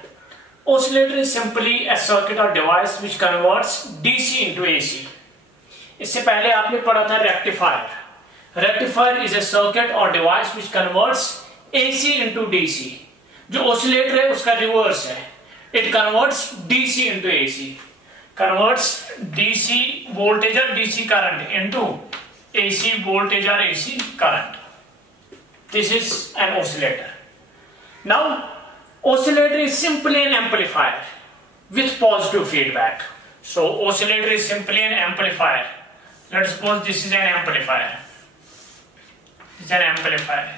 Oscillator is simply a circuit or device which converts DC into AC. इससे पहले आपने पढ़ा था rectifier. Rectifier is a circuit और device which converts AC into DC. जो oscillator है उसका reverse है, it converts DC into AC, converts DC voltage और DC current into AC voltage और AC current. This is an oscillator. Now oscillator is simply an amplifier with positive feedback. So oscillator is simply an amplifier. Let's suppose this is an amplifier. This is an amplifier.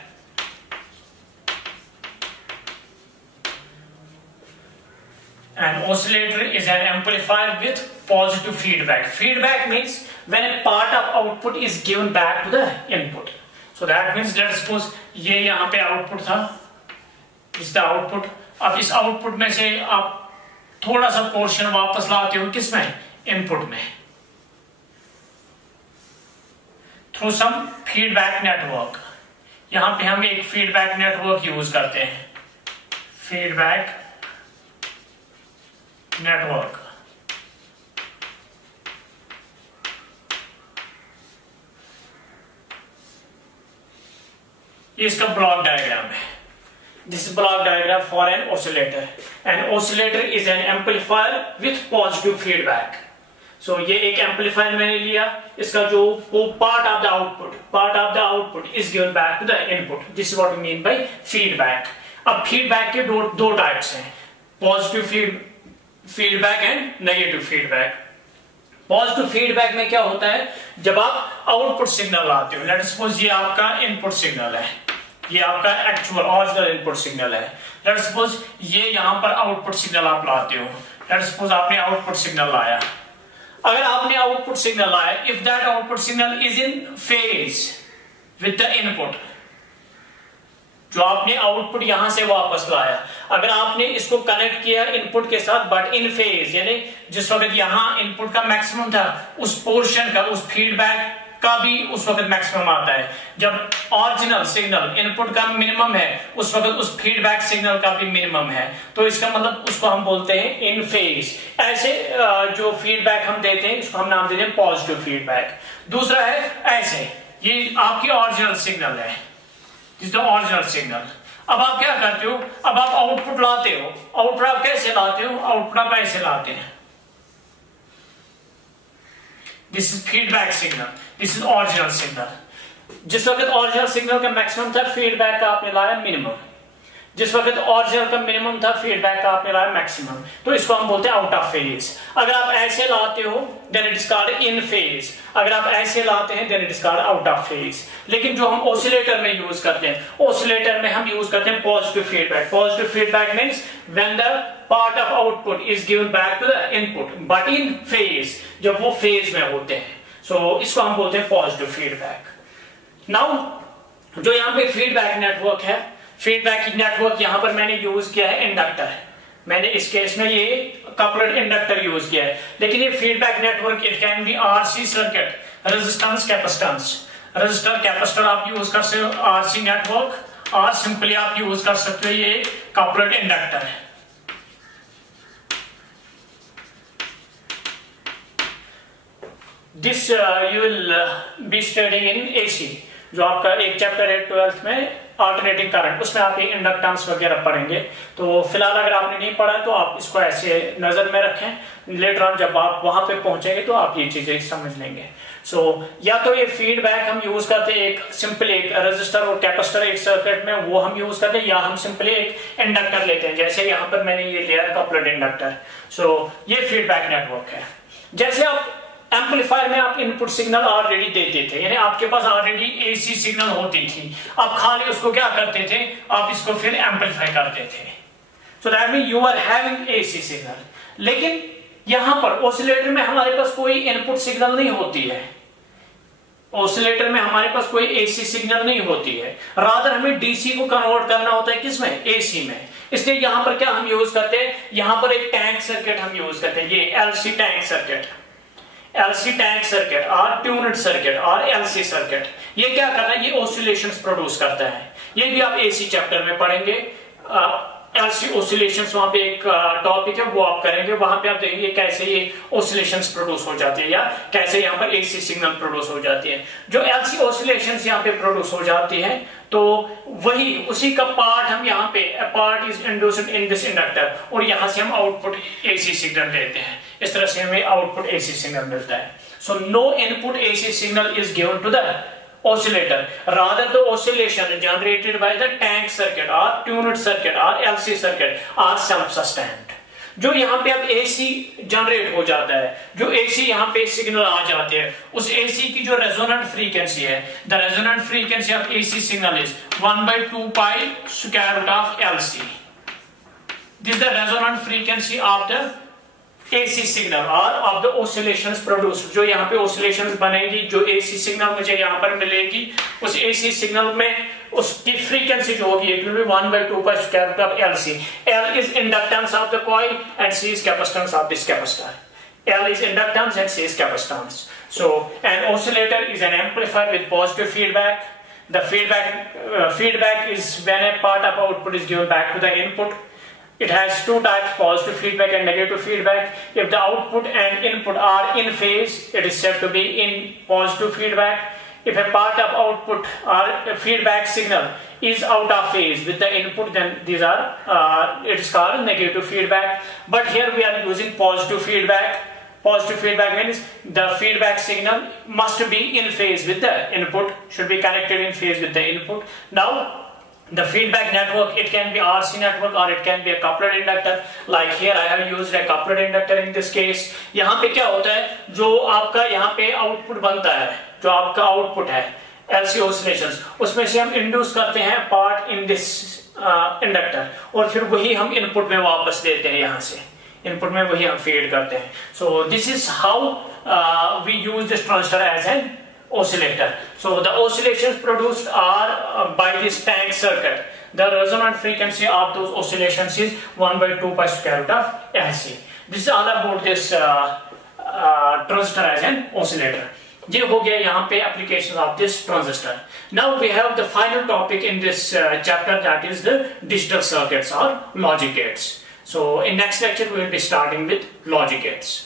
An oscillator is an amplifier with positive feedback. Feedback means when a part of output is given back to the input. So that means let's suppose ये यहाँ पे output था, इस the output. अब इस output में से आप थोड़ा सा पोर्शन वापस लाते हो किसमें, इनपुट में, थ्रू सम फीडबैक नेटवर्क। यहां पे हम एक फीडबैक नेटवर्क यूज करते हैं, फीडबैक नेटवर्क। ये इसका ब्लॉक डायग्राम है। This is block diagram for an oscillator. An oscillator is an amplifier with positive feedback. So ये एक amplifier मैंने लिया, इसका जो part of the output is given back to the input. This is what we mean by feedback. अब feedback के दो types हैं, positive feedback and negative feedback. Positive feedback में क्या होता है, जब आप output signal लाते हो, let's suppose ये आपका input signal है, ये आपका एक्चुअल ओरिजिनल इनपुट सिग्नल है। लेट्स सपोज ये यहां पर आउटपुट सिग्नल आप लाते हो, लेट्स सपोज आपने आउटपुट सिग्नल लाया। अगर आपने आउटपुट सिग्नल लाया, if that output signal is in phase with the input, जो आपने आउटपुट यहां से वापस लाया, अगर आपने इसको कनेक्ट किया इनपुट के साथ बट इन फेज, यानी जिस वक्त यहां इनपुट का मैक्सिमम था उस पोर्शन का, उस फीडबैक का भी उस वक्त मैक्सिमम आता है। जब ओरिजिनल सिग्नल इनपुट का मिनिमम है उस वक्त उस फीडबैक सिग्नल का भी मिनिमम है, तो इसका मतलब उसको हम बोलते हैं इन फेज। ऐसे जो फीडबैक हम देते हैं इसको हम नाम देते हैं पॉजिटिव फीडबैक। दूसरा है ऐसे, ये आपकी ओरिजिनल सिग्नल है, दिस द ओरिजिनल सिग्नल। अब आप क्या करते हो, अब आप आउटपुट लाते हो, आउटपुट आप कैसे लाते हो, आउटपुट आप ऐसे लाते हैं, this is feedback signal, this is original signal. जिस वक्त ओरिजिनल सिग्नल का मैक्सिमम था फीडबैक का आपने लाया मिनिमम, जिस वक्त ओरिजिनल का मिनिमम था फीडबैक का आपने लाया मैक्सिमम, तो इसको हम बोलते हैं आउट ऑफ फेज। अगर आप ऐसे लाते हो then it is called in phase, अगर आप ऐसे लाते हैं then it is called out of phase. लेकिन जो हम ऑसिलेटर में यूज करते हैं, ऑसिलेटर में हम यूज करते हैं positive feedback. Positive feedback means when the part of output is given back to the input but in phase, जब वो फेज में होते हैं, सो इसको हम बोलते हैं पॉजिटिव फीडबैक। नाउ जो यहाँ पे फीडबैक नेटवर्क है, फीडबैक नेटवर्क यहां पर मैंने यूज किया है इंडक्टर, मैंने इस केस में ये कपल्ड इंडक्टर यूज किया है। लेकिन ये feedback network it can be RC circuit, resistance capacitance, resistor capacitor आप यूज कर सकते हो आरसी नेटवर्क, और सिंपली आप यूज कर सकते हो ये कपल्ड इंडक्टर है। This you will be studying in AC, जो आपका एक चैप्टर है 12th में अल्टरनेटिंग करंट, उसमें आप ये इंडक्टेंस वगैरह पढ़ेंगे। तो फिलहाल अगर आपने नहीं पढ़ा तो आप इसको ऐसे नजर में रखें, लेटर ऑन जब आप वहां पे पहुंचेंगे तो आप ये चीजें समझ लेंगे। सो या तो ये फीडबैक हम यूज करते हैं एक सिंपल एक रेजिस्टर और कैपेसिटर एक सर्किट में, वो हम यूज करते हैं, या हम सिंपली एक इंडक्टर लेते हैं, जैसे यहाँ पर मैंने ये लिया कपल्ड इंडक्टर। सो ये फीडबैक नेटवर्क है। जैसे आप एम्पलीफायर में आप इनपुट सिग्नल ऑलरेडी देते थे, यानी आपके पास ऑलरेडी एसी सिग्नल होती थी, आप खाली उसको क्या करते थे, आप इसको फिर एम्पलीफाई करते थे। So that mean you are having AC signal. लेकिन यहां पर ऑसिलेटर में हमारे पास कोई इनपुट सिग्नल नहीं होती है, ऑसिलेटर में हमारे पास कोई एसी सिग्नल नहीं होती है, रादर हमें डीसी को कन्वर्ट करना होता है किसमें, एसी में। इसलिए यहां पर क्या हम यूज करते हैं, यहां पर एक टैंक सर्किट हम यूज करते हैं, ये LC tank circuit, LC tank circuit और ट्यून्ड सर्किट और एलसी सर्किट। ये क्या करता है, ये ऑसिलेशंस प्रोड्यूस करता है। ये भी आप एसी चैप्टर में पढ़ेंगे, LC oscillations वहां पे एक टॉपिक है, वो आप करेंगे। वहां पे आप देखेंगे कैसे ये oscillations प्रोड्यूस हो जाती है या कैसे यहाँ पर AC सिग्नल प्रोड्यूस हो जाती है। जो LC oscillations यहाँ पे प्रोड्यूस हो जाती है तो वही उसी का पार्ट हम यहाँ पे part is induced in this inductor, और यहाँ से हम आउटपुट AC सिग्नल लेते हैं। इस तरह से हमें आउटपुट AC सिग्नल मिलता है। So no input AC signal is given to the oscillator, rather the oscillation generated by the tank circuit or tuned circuit or LC circuit are self-sustained। जो यहाँ पे अब AC जनरेट हो जाता है, जो AC यहाँ पे सिग्नल आ जाते हैं, उस AC की जो रेजोनेंट फ्रीक्वेंसी है, the resonant frequency of AC signal is 1/2 pi square root of LC। This is the resonant frequency of the AC signal और ऑफ द ऑसिलेशंस प्रोड्यूस्ड। जो यहाँ पे ऑसिलेशंस बनेगी, जो AC सिग्नल मुझे यहाँ पर मिलेगी, उस AC सिग्नल में उसकी फ्रीक्वेंसी जो होगी it will be 1/2 pi square root of LC। L is inductance of the coil and C is capacitance of this capacitor। L is inductance and C is capacitance। So an oscillator is an amplifier with positive feedback। The feedback is when a part of output is given back to the input। It has two types, positive feedback and negative feedback. If the output and input are in phase, it is said to be in positive feedback. If a part of output or a feedback signal is out of phase with the input, then these are it is called negative feedback. But here we are using positive feedback. Positive feedback means the feedback signal must be in phase with the input, should be connected in phase with the input. Now the feedback network, it can be RC network or it can be a coupled inductor. Like here I have used a coupled inductor in this case। यहाँ पे क्या होता है, जो आपका यहाँ पे output बनता है, जो आपका आउटपुट है LC oscillations, उसमें से हम इंड्यूस करते हैं पार्ट इन दिस इंडक्टर, और फिर वही हम इनपुट में वापस देते हैं। यहाँ से इनपुट में वही हम फीड करते हैं। So this is how we use this transistor as an oscillator। So the oscillations produced are by this tank circuit। The resonant frequency of those oscillations is 1/2 pi square root of LC। This is all about this transistor as an oscillator। ये हो गया यहाँ पे applications of this transistor। Now we have the final topic in this chapter, that is the digital circuits or logic gates। So in next lecture we will be starting with logic gates।